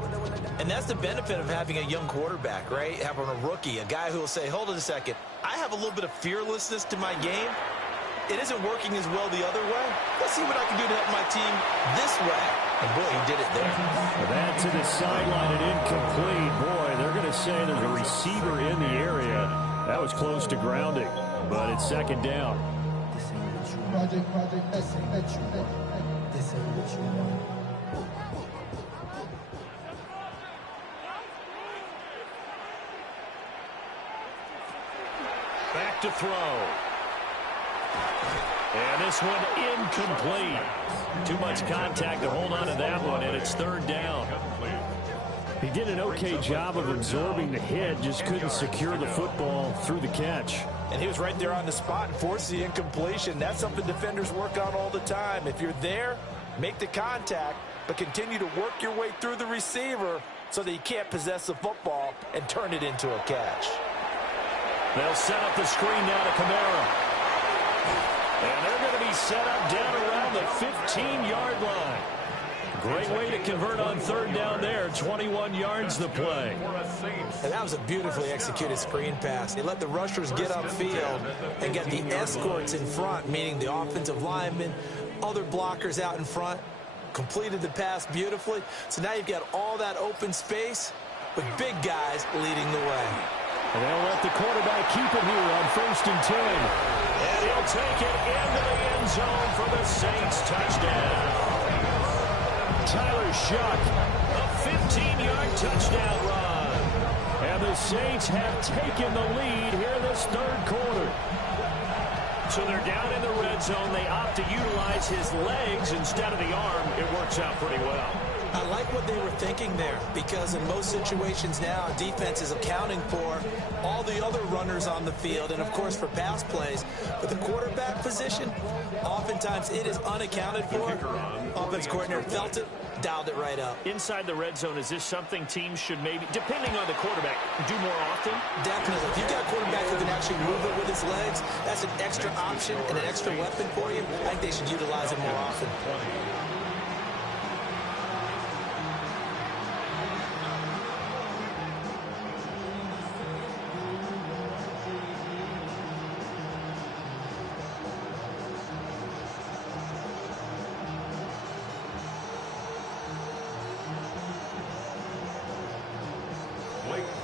And that's the benefit of having a young quarterback, right? Having a rookie, a guy who will say, hold it a second, I have a little bit of fearlessness to my game. it isn't working as well the other way. Let's see what I can do to help my team this way. And boy, he did it there. That to the sideline and incomplete. Boy, they're going to say there's a receiver in the area. That was close to grounding, but it's second down. Back to throw. And this one incomplete. Too much contact to hold on to that one, and it's third down. He did an okay job of absorbing the hit, just couldn't secure the football through the catch. And he was right there on the spot and forced the incompletion. That's something defenders work on all the time. If you're there, make the contact, but continue to work your way through the receiver so that you can't possess the football and turn it into a catch. They'll set up the screen now to Kamara. And they're going to be set up down around the 15-yard line. Great way to convert on third down there. 21 yards the play. And that was a beautifully executed screen pass. They let the rushers get upfield and get the escorts in front, meaning the offensive linemen, other blockers out in front. Completed the pass beautifully. So now you've got all that open space with big guys leading the way. And they'll let the quarterback keep it here on 1st and 10. And he'll take it into the end zone for the Saints touchdown. Tyler Shuck, a 15-yard touchdown run. And the Saints have taken the lead here in this third quarter. So they're down in the red zone. They opt to utilize his legs instead of the arm. It works out pretty well. I like what they were thinking there, because in most situations now, defense is accounting for all the other runners on the field and, of course, for pass plays. But the quarterback position, oftentimes it is unaccounted for. Offense coordinator felt it, dialed it right up. Inside the red zone, is this something teams should maybe, depending on the quarterback, do more often? Definitely. If you've got a quarterback who can actually move it with his legs, that's an extra option and an extra weapon for you. I think they should utilize it more often.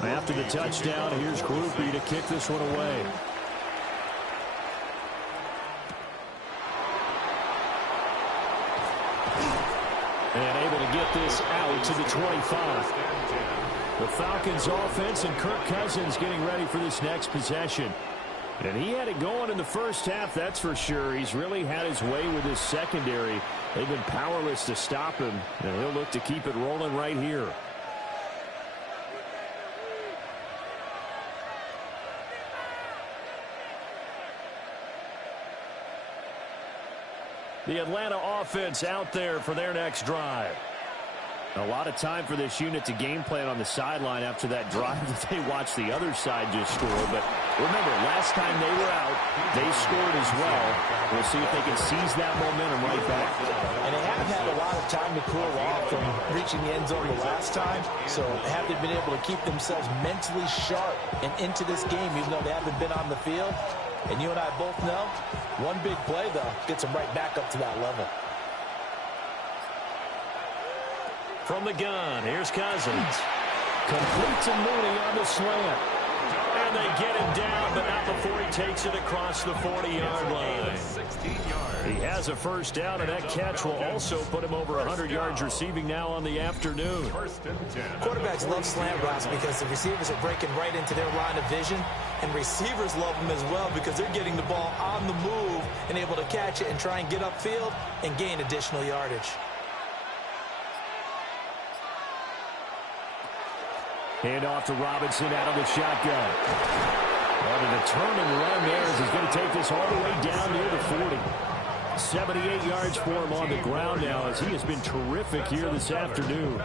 After the touchdown, here's Groupie to kick this one away. And able to get this out to the 25. The Falcons offense and Kirk Cousins getting ready for this next possession. And he had it going in the first half, that's for sure. He's really had his way with his secondary. They've been powerless to stop him, and he'll look to keep it rolling right here. The Atlanta offense out there for their next drive. A lot of time for this unit to game plan on the sideline after that drive that they watched the other side just score. But remember, last time they were out, they scored as well. We'll see if they can seize that momentum right back. And they haven't had a lot of time to cool off from reaching the end zone the last time. So have they been able to keep themselves mentally sharp and into this game, even though they haven't been on the field? And you and I both know, one big play, though, gets them right back up to that level. From the gun, here's Cousins. Complete to Mooney on the slant. And they get him down, but not before he takes it across the 40-yard line. He has a first down, and that catch will also put him over 100 yards receiving now on the afternoon. Quarterbacks love slant routes because the receivers are breaking right into their line of vision, and receivers love them as well because they're getting the ball on the move and able to catch it and try and get upfield and gain additional yardage. Hand off to Robinson out of the shotgun. Well, the determined run there as he's going to take this all the way down near the 40. 78 yards for him on the ground now as he has been terrific here this afternoon.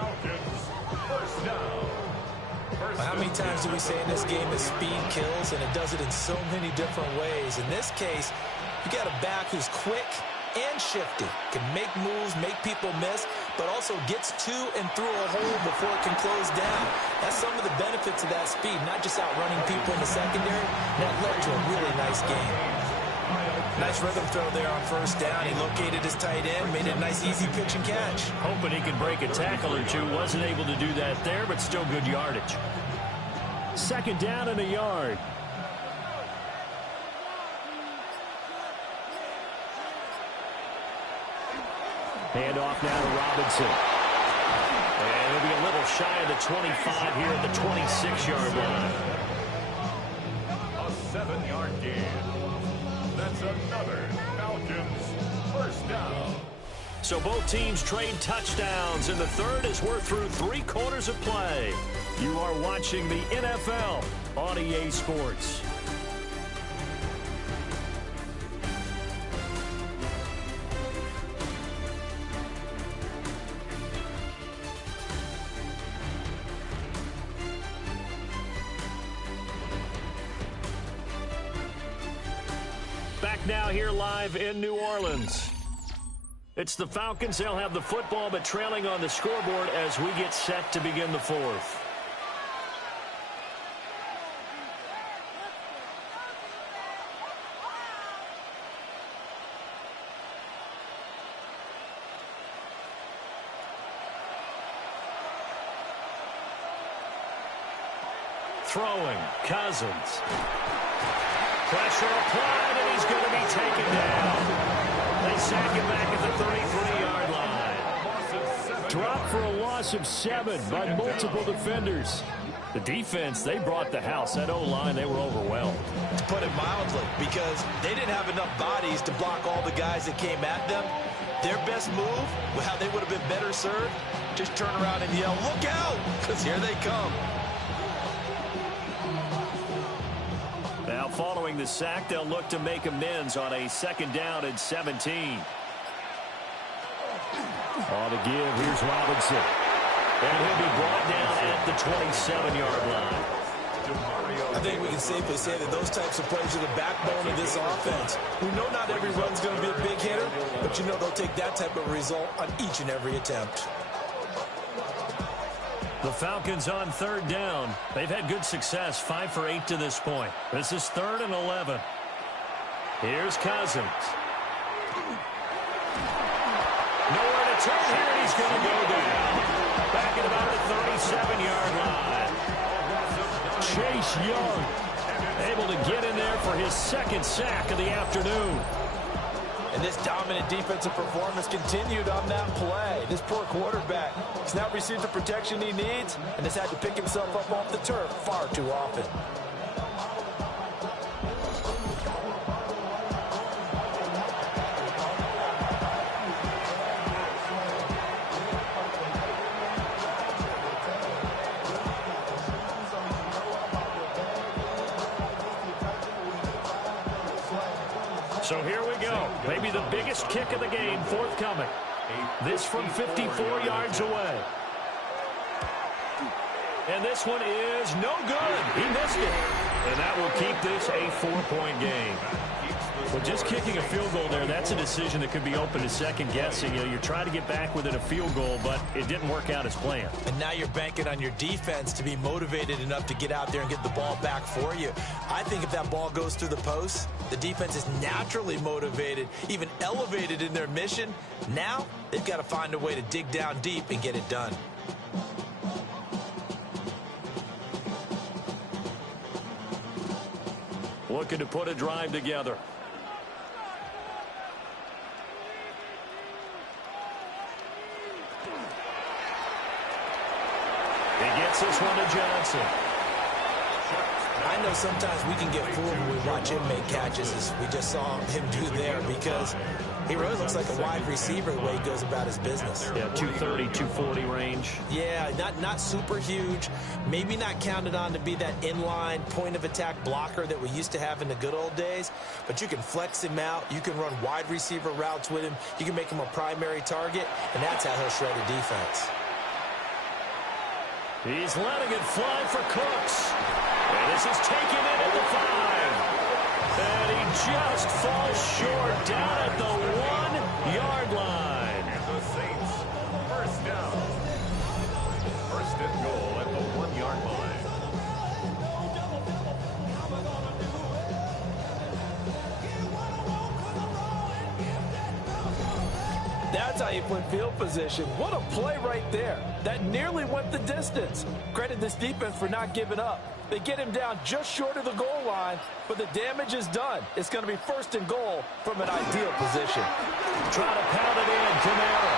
How many times do we say in this game that speed kills, and it does it in so many different ways? In this case, you got a back who's quick and shifty, can make moves, make people miss, but also gets to and through a hole before it can close down. That's some of the benefits of that speed, not just outrunning people in the secondary. That led to a really nice game. Nice rhythm throw there on first down. He located his tight end, made it a nice easy pitch and catch. Hoping he could break a tackle or two. Wasn't able to do that there, but still good yardage. Second down and a yard. Hand off now to Robinson. And he'll be a little shy of the 25 here at the 26-yard line. A 7-yard gain. That's another Falcons first down. So both teams trade touchdowns, and the third as we're through 3 quarters of play. You are watching the NFL on EA Sports. Back now here live in New Orleans. It's the Falcons. They'll have the football, but trailing on the scoreboard as we get set to begin the fourth. Throwing, Cousins. Pressure applied, and he's going to be taken down. They sack him back at the 33-yard line. Dropped for a loss of 7 by multiple defenders. The defense, they brought the house. That O-line, they were overwhelmed. To put it mildly, because they didn't have enough bodies to block all the guys that came at them. Their best move, how they would have been better served, just turn around and yell, "Look out!" because here they come. Now, following the sack, they'll look to make amends on a second down and 17. On the give, here's Robinson. And he'll be brought down at the 27-yard line. I think we can safely say that those types of plays are the backbone of this offense. We know not every run's going to be a big hitter, but you know they'll take that type of result on each and every attempt. The Falcons on third down. They've had good success, 5 for 8 to this point. This is 3rd and 11. Here's Cousins. Nowhere to turn here, and he's going to go down. Back at about the 37-yard line. Chase Young able to get in there for his second sack of the afternoon. And this dominant defensive performance continued on that play. This poor quarterback has not received the protection he needs and has had to pick himself up off the turf far too often. So here we go. Maybe the biggest kick of the game forthcoming. This from 54 yards away. And this one is no good. He missed it. And that will keep this a 4-point game. Well, just kicking a field goal there, that's a decision that could be open to second guessing. You know, you're trying to get back within a field goal, but it didn't work out as planned. And now you're banking on your defense to be motivated enough to get out there and get the ball back for you. I think if that ball goes through the post, the defense is naturally motivated, even elevated in their mission. Now they've got to find a way to dig down deep and get it done. Looking to put a drive together. He gets this one to Johnson. I know sometimes we can get fooled when we watch him make catches, as we just saw him do there, because he really looks like a wide receiver the way he goes about his business. Yeah, 230, 240 range. Yeah, not super huge. Maybe not counted on to be that inline point-of-attack blocker that we used to have in the good old days, but you can flex him out. You can run wide receiver routes with him. You can make him a primary target, and that's how he'll shred a defense. He's letting it fly for Cooks. And this is taken in at the 5. And he just falls short down at the 1-yard line. And the Saints, first down. First and goal at the 1-yard line. That's how you flip field position. What a play right there. That nearly went the distance. Credit this defense for not giving up. They get him down just short of the goal line, but the damage is done. It's going to be 1st and goal from an ideal position. Trying to pound it in, Kamara.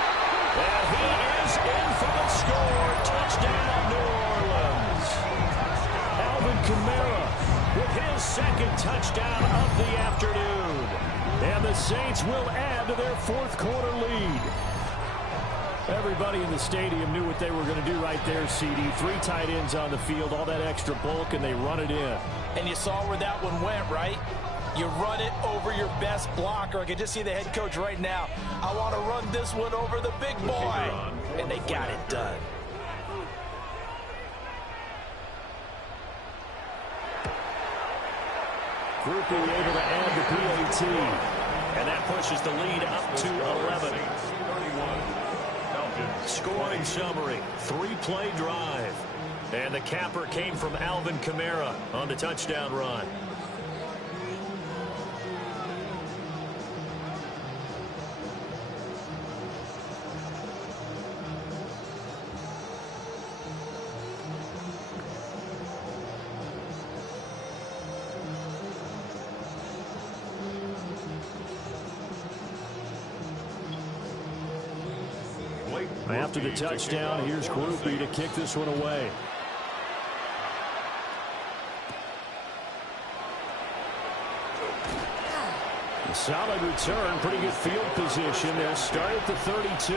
And he is in for the score. Touchdown, New Orleans. Alvin Kamara with his 2nd touchdown of the afternoon. And the Saints will add to their 4th quarter lead. Everybody in the stadium knew what they were going to do right there, CD. 3 tight ends on the field, all that extra bulk, and they run it in. And you saw where that one went, right? You run it over your best blocker. I can just see the head coach right now. I want to run this one over the big boy. And they got it done. Groupie able to add the PAT. And that pushes the lead up to 11. Scoring summary, 3-play drive. And the capper came from Alvin Kamara on the touchdown run. After the touchdown, here's Groupie to kick this one away. A solid return, pretty good field position. They'll start at the 32.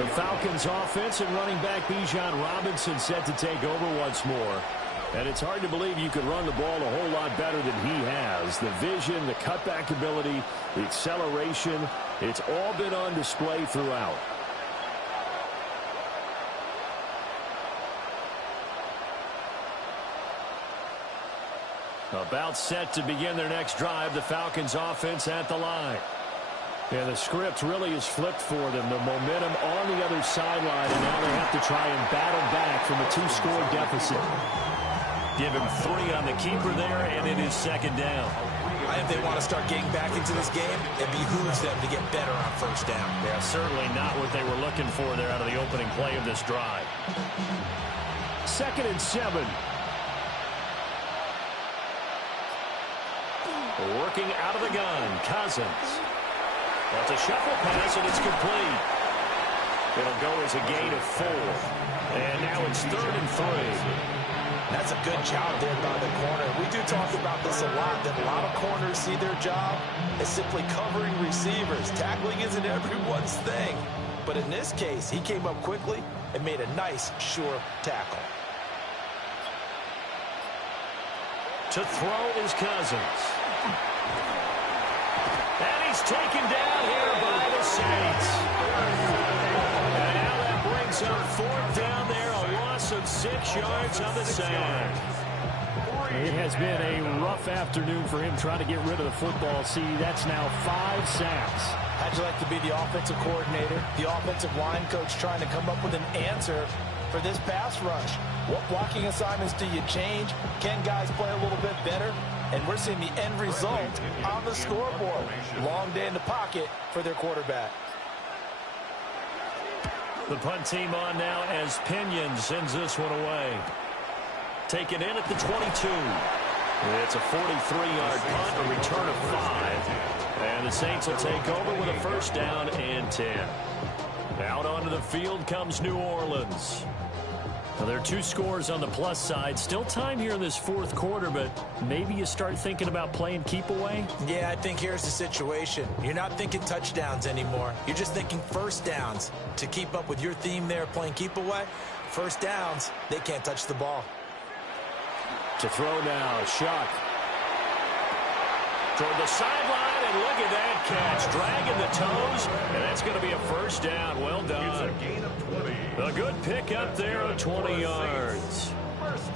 The Falcons offense and running back Bijan Robinson set to take over once more. And it's hard to believe you could run the ball a whole lot better than he has. The vision, the cutback ability, the acceleration, it's all been on display throughout. About set to begin their next drive, the Falcons offense at the line. And the script really is flipped for them. The momentum on the other sideline, and now they have to try and battle back from a 2-score deficit. Give him 3 on the keeper there, and it is 2nd down. If they want to start getting back into this game, it behooves them to get better on 1st down. Yeah, certainly not what they were looking for there out of the opening play of this drive. 2nd and 7. Working out of the gun, Cousins. That's a shuffle pass, and it's complete. It'll go as a gain of 4. And now it's 3rd and 3. That's a good job there by the corner. We do talk about this a lot, that a lot of corners see their job as simply covering receivers. Tackling isn't everyone's thing. But in this case, he came up quickly and made a nice, sure tackle. To throw is Cousins. And he's taken down here by the Saints. And now that brings up 4th down there, a loss of 6 yards on the sack. It has been a rough afternoon for him trying to get rid of the football. See, that's now 5 sacks. How'd you like to be the offensive coordinator, the offensive line coach trying to come up with an answer for this pass rush? What blocking assignments do you change? Can guys play a little bit better? And we're seeing the end result on the scoreboard. Long day in the pocket for their quarterback. The punt team on now as Pinion sends this one away. Taken in at the 22. It's a 43-yard punt, a return of 5. And the Saints will take over with a 1st down and 10. Out onto the field comes New Orleans. Well, there are 2 scores on the plus side. Still time here in this 4th quarter, but maybe you start thinking about playing keep away? Yeah, I think here's the situation. You're not thinking touchdowns anymore. You're just thinking 1st downs. To keep up with your theme there, playing keep away, 1st downs, they can't touch the ball. To throw now, Shuck. Toward the sideline, and look at that catch. Dragging the toes, and that's going to be a 1st down. Well done. It's a gain of 20. A good pick up there of 20 yards.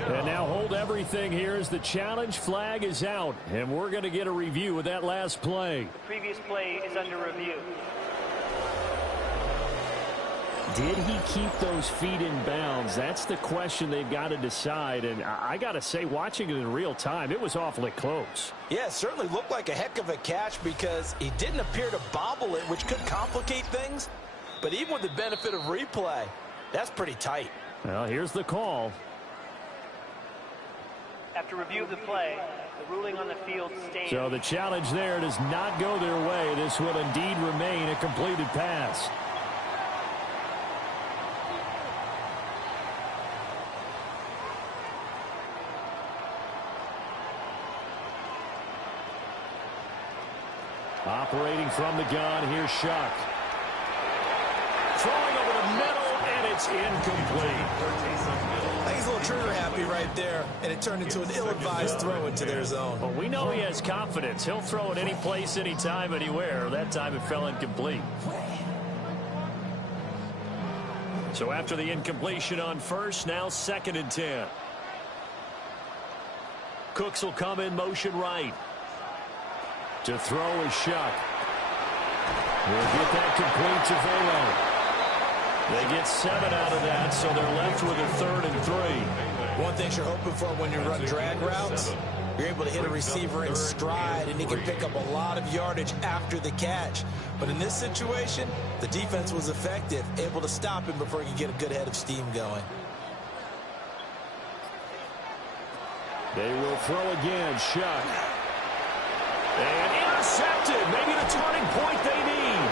And now hold everything here as the challenge flag is out. And we're going to get a review of that last play. The previous play is under review. did he keep those feet in bounds? That's the question they've got to decide. And I got to say, watching it in real time, it was awfully close. Yeah, it certainly looked like a heck of a catch because he didn't appear to bobble it, which could complicate things. But even with the benefit of replay, that's pretty tight. Well, here's the call. After review of the play, the ruling on the field stands. So the challenge there does not go their way. This will indeed remain a completed pass. Operating from the gun, here's Shuck. Throwing over the middle, and it's incomplete. I think he's a little trigger happy right there, and it turned into an ill-advised throw into their zone. Well, we know he has confidence. He'll throw it any place, anytime, anywhere. That time it fell incomplete. So after the incompletion on first, now 2nd and 10. Cooks will come in motion right. To throw is Shuck. We'll get that complete to Velo. They get 7 out of that, so they're left with a 3rd and 3. One thing you're hoping for when you run drag routes, you're able to hit a receiver in stride, and he can pick up a lot of yardage after the catch. But in this situation, the defense was effective, able to stop him before he could get a good head of steam going. They will throw again. Shuck. And intercepted. Maybe the turning point they need.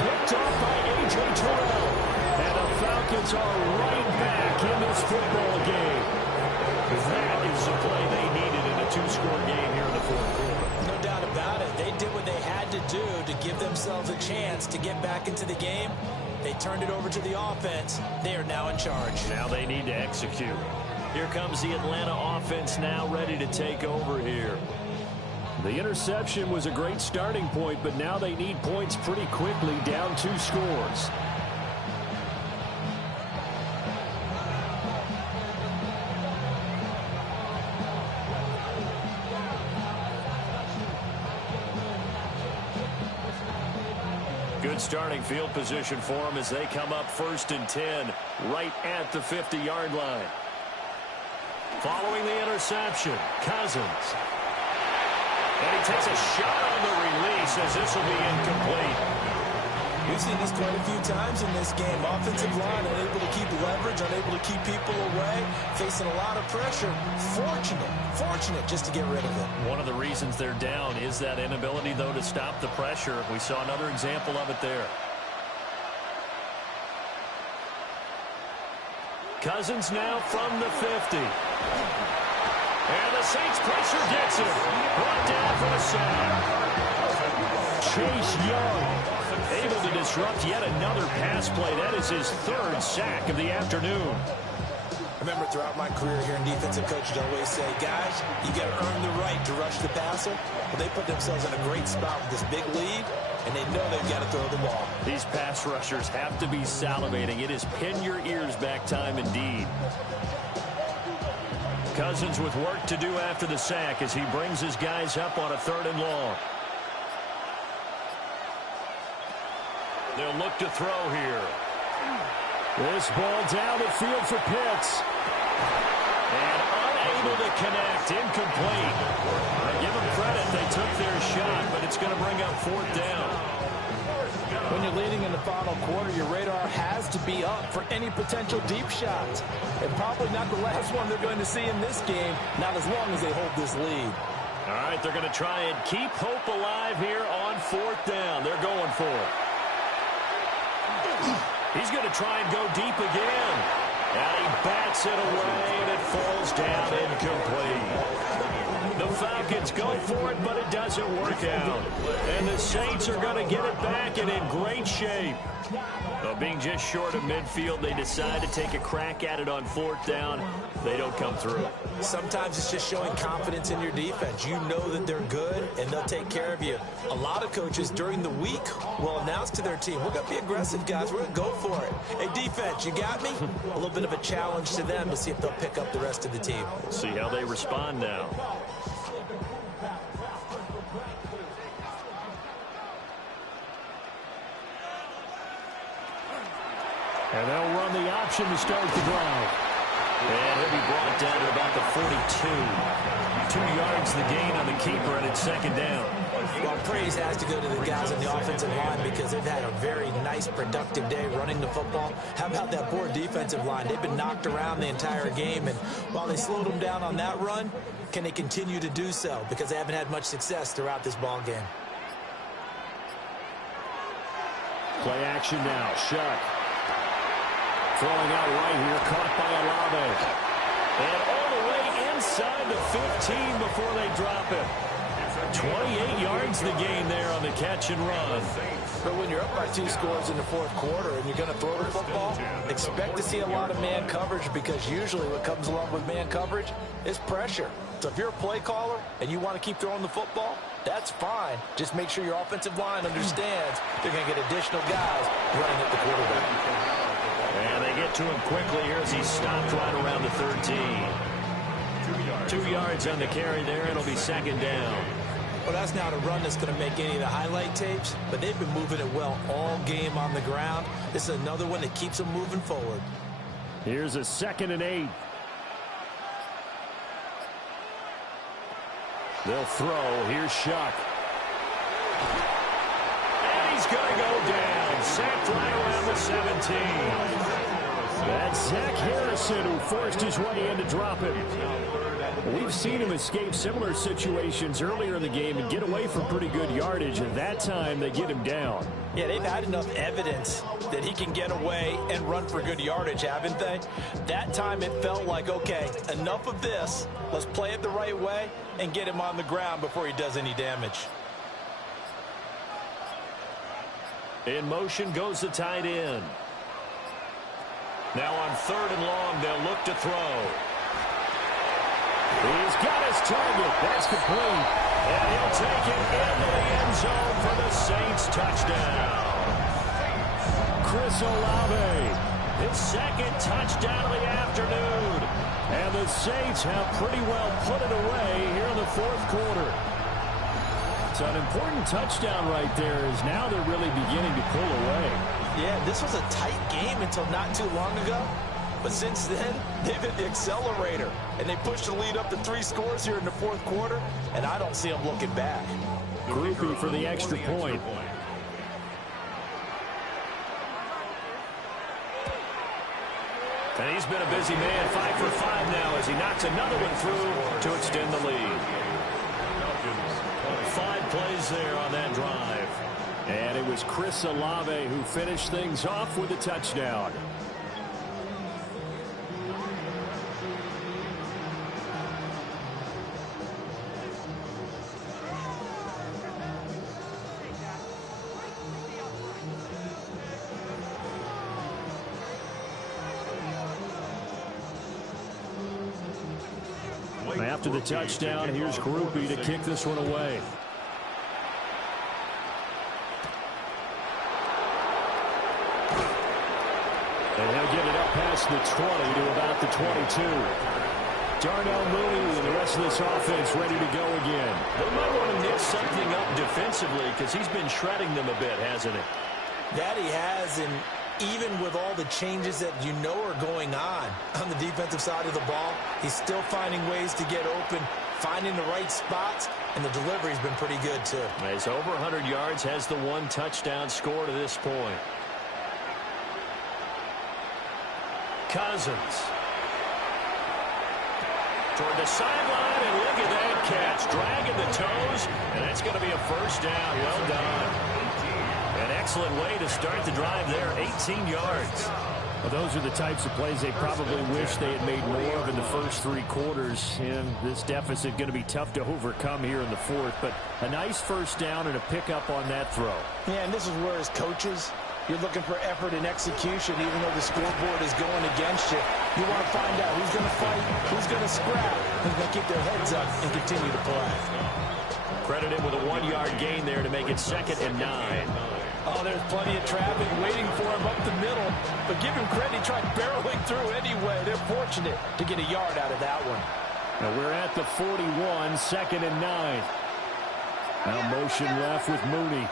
Picked off by A.J. Terrell. And the Falcons are right back in this football game. That is the play they needed in a 2-score game here in the 4th quarter. No doubt about it. They did what they had to do to give themselves a chance to get back into the game. They turned it over to the offense. They are now in charge. Now they need to execute. Here comes the Atlanta offense now ready to take over here. The interception was a great starting point, but now they need points pretty quickly, down 2 scores. Good starting field position for them as they come up 1st and 10, right at the 50-yard line. Following the interception, Cousins. And he takes a shot on the release as this will be incomplete. We've seen this quite a few times in this game. Offensive line unable to keep leverage, unable to keep people away, facing a lot of pressure. Fortunate just to get rid of it. One of the reasons they're down is that inability, though, to stop the pressure. We saw another example of it there. Cousins now from the 50. And the Saints pressure gets him. Brought down for a sack. Chase Young able to disrupt yet another pass play. That is his 3rd sack of the afternoon. I remember throughout my career here in defensive coaches always say, guys, you got to earn the right to rush the passer. Well, they put themselves in a great spot with this big lead, and they know they've got to throw the ball. These pass rushers have to be salivating. It is pin your ears back time indeed. Cousins with work to do after the sack as he brings his guys up on a 3rd and long. They'll look to throw here. This ball down the field for Pitts. And unable to connect. Incomplete. I give them credit. They took their shot, but it's going to bring up 4th down. When you're leading in the final quarter, your radar has to be up for any potential deep shots. And probably not the last one they're going to see in this game, not as long as they hold this lead. All right, they're going to try and keep hope alive here on 4th down. They're going for it. He's going to try and go deep again. And he bats it away, and it falls down incomplete. The Falcons go for it, but it doesn't work out. And the Saints are going to get it back and in great shape. Though being just short of midfield, they decide to take a crack at it on 4th down. They don't come through. Sometimes it's just showing confidence in your defense. You know that they're good, and they'll take care of you. A lot of coaches during the week will announce to their team, we're going to be aggressive, guys. We're going to go for it. Hey, defense, you got me? A little bit of a challenge to them to see if they'll pick up the rest of the team. See how they respond now. And they'll run the option to start the drive. And he'll be brought down to about the 42. 2 yards the gain on the keeper, and it's second down. Well, praise has to go to the guys on the offensive line because they've had a very nice, productive day running the football. How about that poor defensive line? They've been knocked around the entire game, and while they slowed them down on that run, can they continue to do so? Because they haven't had much success throughout this ball game. Play action now. Shuck. Throwing out right here, caught by Olave. And all the way inside the 15 before they drop him. 28 yards the gain there on the catch and run. But when you're up by 2 scores in the fourth quarter and you're going to throw the football, expect to see a lot of man coverage because usually what comes along with man coverage is pressure. So if you're a play caller and you want to keep throwing the football, that's fine. Just make sure your offensive line understands they're going to get additional guys running at the quarterback. And they get to him quickly here as he stopped right around the 13. 2 yards on the carry there. It'll be second down. Well, that's not a run that's going to make any of the highlight tapes, but they've been moving it well all game on the ground. This is another one that keeps them moving forward. Here's a 2nd and 8. They'll throw. Here's Shuck. And he's going to go down. Sacked right around the 17. That's Zach Harrison who forced his way in to drop him. We've seen him escape similar situations earlier in the game and get away from pretty good yardage, and that time they get him down. Yeah, they've had enough evidence that he can get away and run for good yardage, haven't they? That time it felt like, okay, enough of this. Let's play it the right way and get him on the ground before he does any damage. In motion goes the tight end. Now on 3rd and long, they'll look to throw. He's got his target. That's complete. And he'll take it into the end zone for the Saints touchdown. Chris Olave, his 2nd touchdown of the afternoon. And the Saints have pretty well put it away here in the 4th quarter. So an important touchdown right there is now they're really beginning to pull away. Yeah, this was a tight game until not too long ago. But since then, they've hit the accelerator, and they pushed the lead up to 3 scores here in the 4th quarter, and I don't see them looking back. Groupie for the extra point. And he's been a busy man, 5 for 5 now as he knocks another one through to extend the lead. 5 plays there on that drive. And it was Chris Olave who finished things off with a touchdown. After the touchdown, here's Groupie to kick this one away. And he'll get it up past the 20 to about the 22. Darnell Mooney and the rest of this offense ready to go again. They might want to knit something up defensively because he's been shredding them a bit, hasn't he? That he has, and even with all the changes that you know are going on the defensive side of the ball, he's still finding ways to get open, finding the right spots, and the delivery's been pretty good too. He's over 100 yards, has the 1 touchdown score to this point. Cousins. Toward the sideline, and look at that catch. Dragging the toes, and that's going to be a first down. Well done. An excellent way to start the drive there, 18 yards. Well, those are the types of plays they probably wish they had made more of in the first 3 quarters. And this deficit going to be tough to overcome here in the 4th. But a nice first down and a pickup on that throw. Yeah, and this is where as coaches, you're looking for effort and execution, even though the scoreboard is going against you. You want to find out who's going to fight, who's going to scrap, who's going to keep their heads up and continue to play. Credit him with a 1-yard gain there to make it 2nd and 9. Oh, there's plenty of traffic waiting for him up the middle. But give him credit, he tried barreling through anyway. They're fortunate to get a yard out of that one. Now we're at the 41, 2nd and 9. Now motion left with Mooney.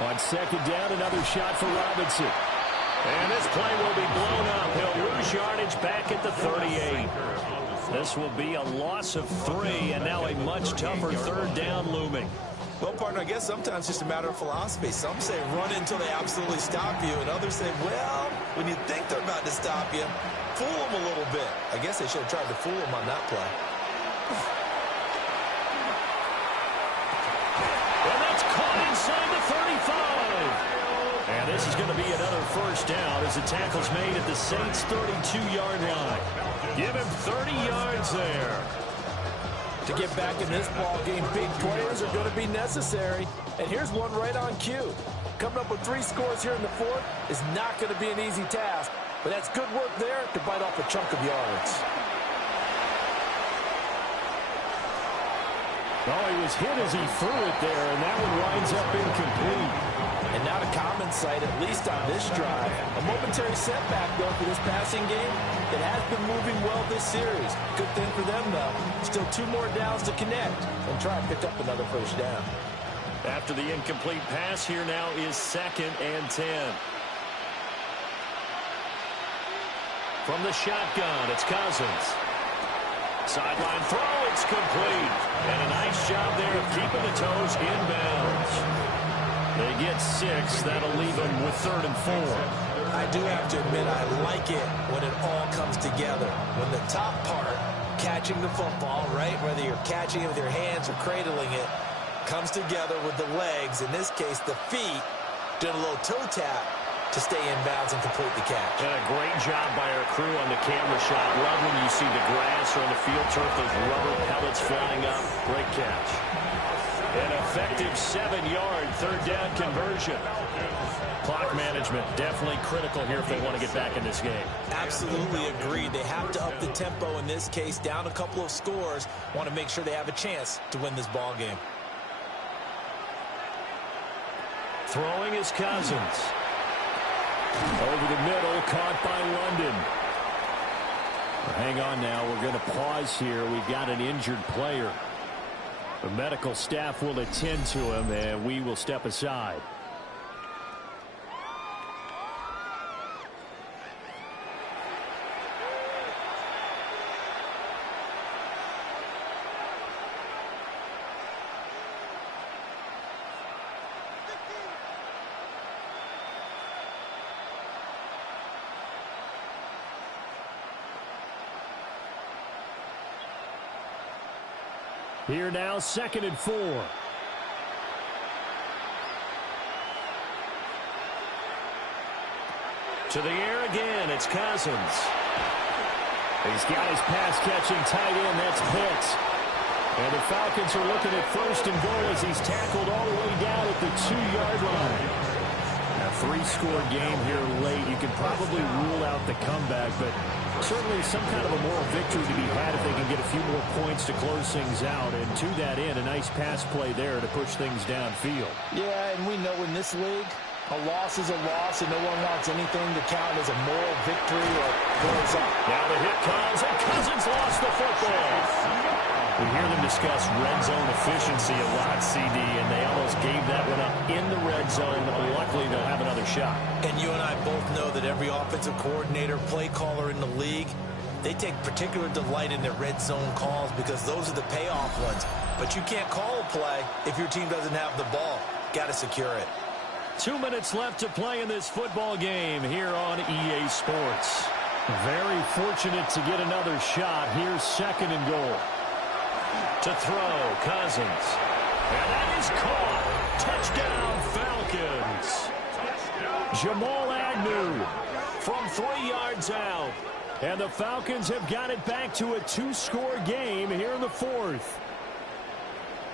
On second down, another shot for Robinson. And this play will be blown up. He'll lose yardage back at the 38. This will be a loss of 3, and now a much tougher third down looming. Well, partner, I guess sometimes it's just a matter of philosophy. Some say run until they absolutely stop you, and others say, well, when you think they're about to stop you, fool them a little bit. I guess they should have tried to fool them on that play. And that's caught inside the 35. And this is going to be another first down as the tackle's made at the Saints' 32-yard line. Give him 30 yards there. To get back in this ball game, big players are going to be necessary. And here's one right on cue. Coming up with 3 scores here in the fourth is not going to be an easy task, but that's good work there to bite off a chunk of yards. Oh, he was hit as he threw it there, and that one winds up incomplete. And not a common sight, at least on this drive. A momentary setback, though, for this passing game that has been moving well this series. Good thing for them, though. Still 2 more downs to connect and try and pick up another first down. After the incomplete pass, here now is 2nd and 10. From the shotgun, it's Cousins. Sideline throw, it's complete. And a nice job there of keeping the toes inbounds. They get 6. That'll leave them with 3rd and 4. I do have to admit, I like it when it all comes together. When the top part, catching the football, right, whether you're catching it with your hands or cradling it, comes together with the legs, in this case the feet, doing a little toe tap to stay in bounds and complete the catch. And a great job by our crew on the camera shot. Love when you see the grass or on the field turf, those rubber pellets flying up. Great catch. An effective 7-yard third down conversion. Clock management definitely critical here if they want to get back in this game. Absolutely agreed. They have to up the tempo in this case, down a couple of scores. Want to make sure they have a chance to win this ball game. Throwing is Cousins. Over the middle, caught by London. Hang on now, we're going to pause here. We've got an injured player. The medical staff will attend to him, and we will step aside. Here now, 2nd and 4. To the air again, it's Cousins. He's got his pass-catching tight end, that's Pitts. And the Falcons are looking at 1st and goal as he's tackled all the way down at the 2-yard line. A 3-score game here late. You can probably rule out the comeback, but certainly some kind of a moral victory to be had if they can get a few more points to close things out. And to that end, a nice pass play there to push things downfield. Yeah, and we know in this league, a loss is a loss, and no one wants anything to count as a moral victory or goes up. Now the hit comes, and Cousins lost the football. We hear them discuss red zone efficiency a lot, CD, and they almost gave that one up in the red zone. Luckily, they'll have another shot. And you and I both know that every offensive coordinator, play caller in the league, they take particular delight in their red zone calls because those are the payoff ones. But you can't call a play if your team doesn't have the ball. Got to secure it. 2 minutes left to play in this football game here on EA Sports. Very fortunate to get another shot. Here's 2nd and goal. To throw, Cousins. And that is caught. Touchdown, Falcons. Jamal Agnew from 3 yards out. And the Falcons have got it back to a 2-score game here in the 4th.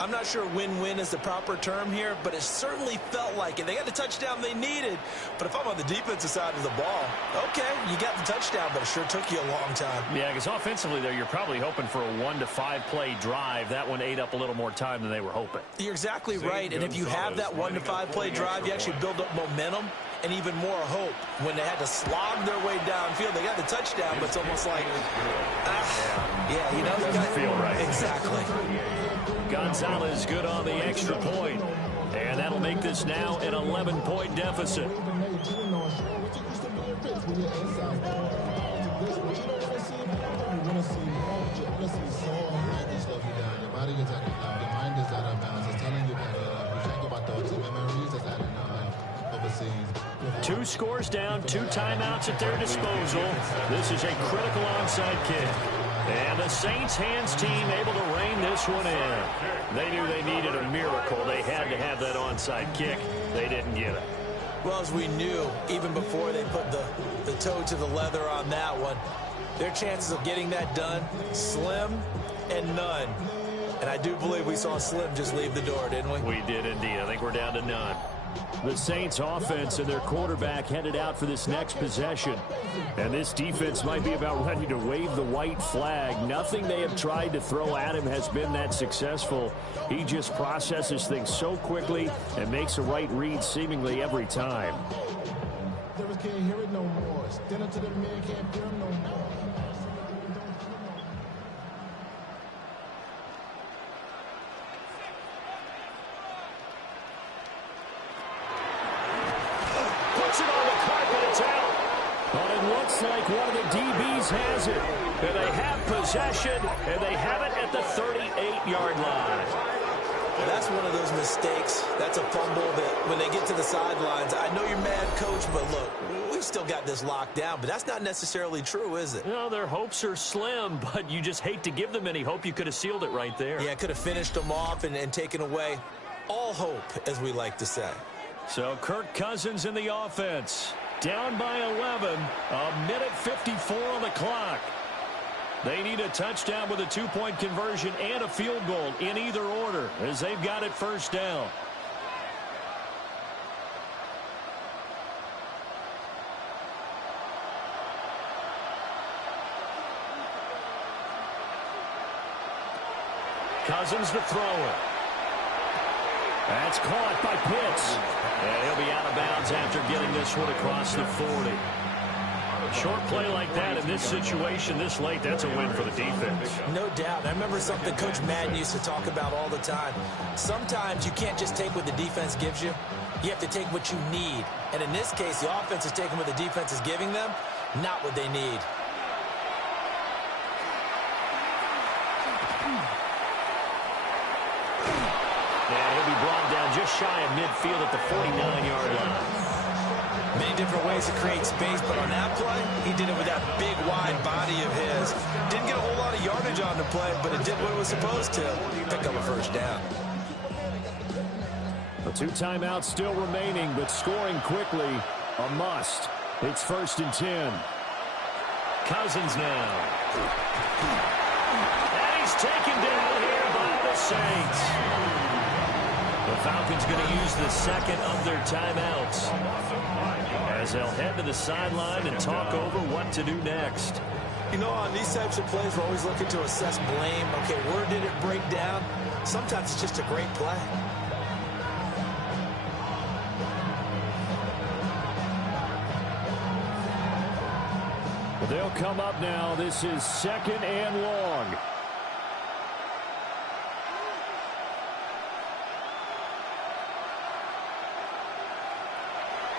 I'm not sure win-win is the proper term here, but it certainly felt like it. They got the touchdown they needed, but if I'm on the defensive side of the ball, okay, you got the touchdown, but it sure took you a long time. Yeah, because offensively there, you're probably hoping for a 1 to 5 play drive. That one ate up a little more time than they were hoping. You're exactly right, and if you have that 1 to 5 play drive, you actually build up momentum and even more hope. When they had to slog their way downfield, they got the touchdown, but it's almost like, yeah, you know, doesn't feel right. Exactly. Gonzalez good on the extra point. And that'll make this now an 11-point deficit. Two scores down, 2 timeouts at their disposal. This is a critical onside kick. And the Saints hands team able to rein this one in. They knew they needed a miracle. They had to have that onside kick. They didn't get it. Well, as we knew, even before they put the toe to the leather on that one, their chances of getting that done, slim and none. And I do believe we saw Slim just leave the door, didn't we? We did indeed. I think we're down to none. The Saints offense and their quarterback headed out for this next possession. And this defense might be about ready to wave the white flag. Nothing they have tried to throw at him has been that successful. He just processes things so quickly and makes a right read seemingly every time. Can't hear it no more. Stand up to the man, can't hear him no more. Puts it on the carpet, it's out. But it looks like one of the DBs has it. And they have possession, and they have it at the 38-yard line. That's one of those mistakes. That's a fumble that when they get to the sidelines, I know you're mad, Coach, but look, we've still got this locked down. But that's not necessarily true, is it? No, their hopes are slim, but you just hate to give them any hope. You could have sealed it right there. Yeah, could have finished them off and taken away all hope, as we like to say. So Kirk Cousins in the offense. Down by 11, a minute 54 on the clock. They need a touchdown with a 2-point conversion and a field goal in either order as they've got it first down. Cousins to throw it. That's caught by Pitts. And he'll be out of bounds after getting this one across the 40. Short play like that in this situation this late, that's a win for the defense. No doubt. I remember something Coach Madden used to talk about all the time. Sometimes you can't just take what the defense gives you. You have to take what you need. And in this case, the offense is taking what the defense is giving them, not what they need. And he'll be brought down just shy of midfield at the 49-yard line. Many different ways to create space, but on that play, he did it with that big, wide body of his. Didn't get a whole lot of yardage on the play, but it did what it was supposed to. Pick up a first down. The 2 timeouts still remaining, but scoring quickly, a must. It's 1st and 10. Cousins now. And he's taken down here by the Saints. The Falcons going to use the second of their timeouts as they'll head to the sideline and talk over what to do next. You know, on these types of plays, we're always looking to assess blame. Okay, where did it break down? Sometimes it's just a great play. Well, they'll come up now. This is 2nd and long.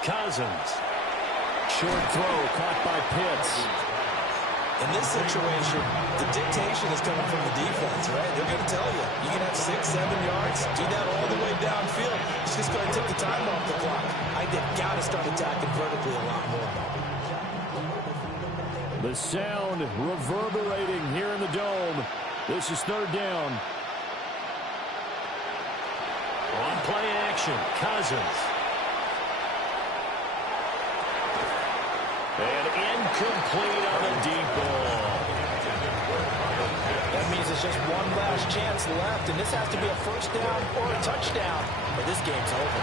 Cousins. Short throw caught by Pitts. In this situation, the dictation is coming from the defense, right? They're going to tell you, you can have 6, 7 yards, do that all the way downfield. It's just going to take the time off the clock. They've got to start attacking vertically a lot more. The sound reverberating here in the dome. This is 3rd down. On play action, Cousins. And incomplete on the deep ball. That means it's just one last chance left, and this has to be a first down or a touchdown, or this game's over.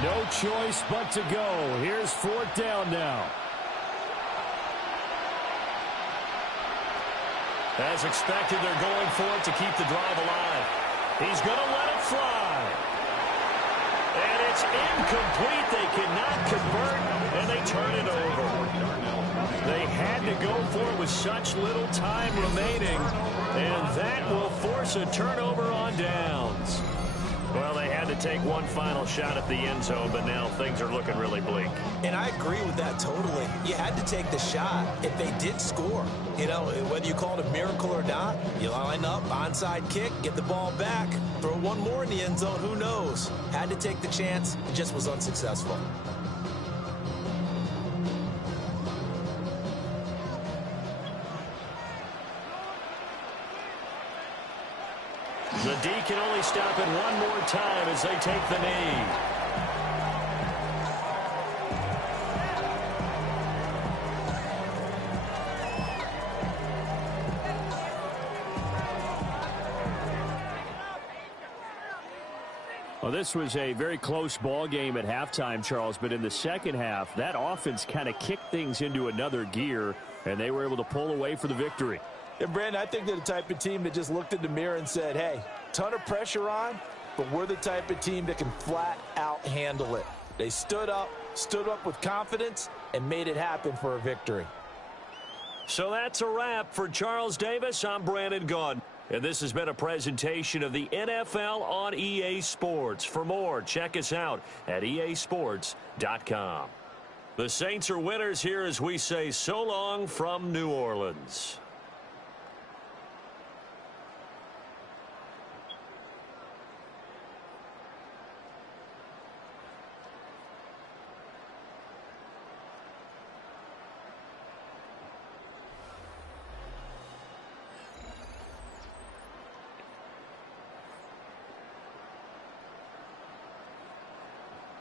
No choice but to go. Here's 4th down now. As expected, they're going for it to keep the drive alive. He's going to let it fly. And it's incomplete. They cannot convert, and they turn it over. They had to go for it with such little time remaining, and that will force a turnover on downs. Well, they had to take one final shot at the end zone, but now things are looking really bleak. And I agree with that totally. You had to take the shot if they did score. You know, whether you call it a miracle or not, you line up, onside kick, get the ball back, throw one more in the end zone, who knows? Had to take the chance, it just was unsuccessful. The D can only stop it one more time as they take the knee. Well, this was a very close ball game at halftime, Charles, but in the second half, that offense kind of kicked things into another gear, and they were able to pull away for the victory. And, Brandon, I think they're the type of team that just looked in the mirror and said, hey, ton of pressure on, but we're the type of team that can flat out handle it. They stood up with confidence, and made it happen for a victory. So that's a wrap for Charles Davis. I'm Brandon Gaudin. And this has been a presentation of the NFL on EA Sports. For more, check us out at easports.com. The Saints are winners here as we say so long from New Orleans.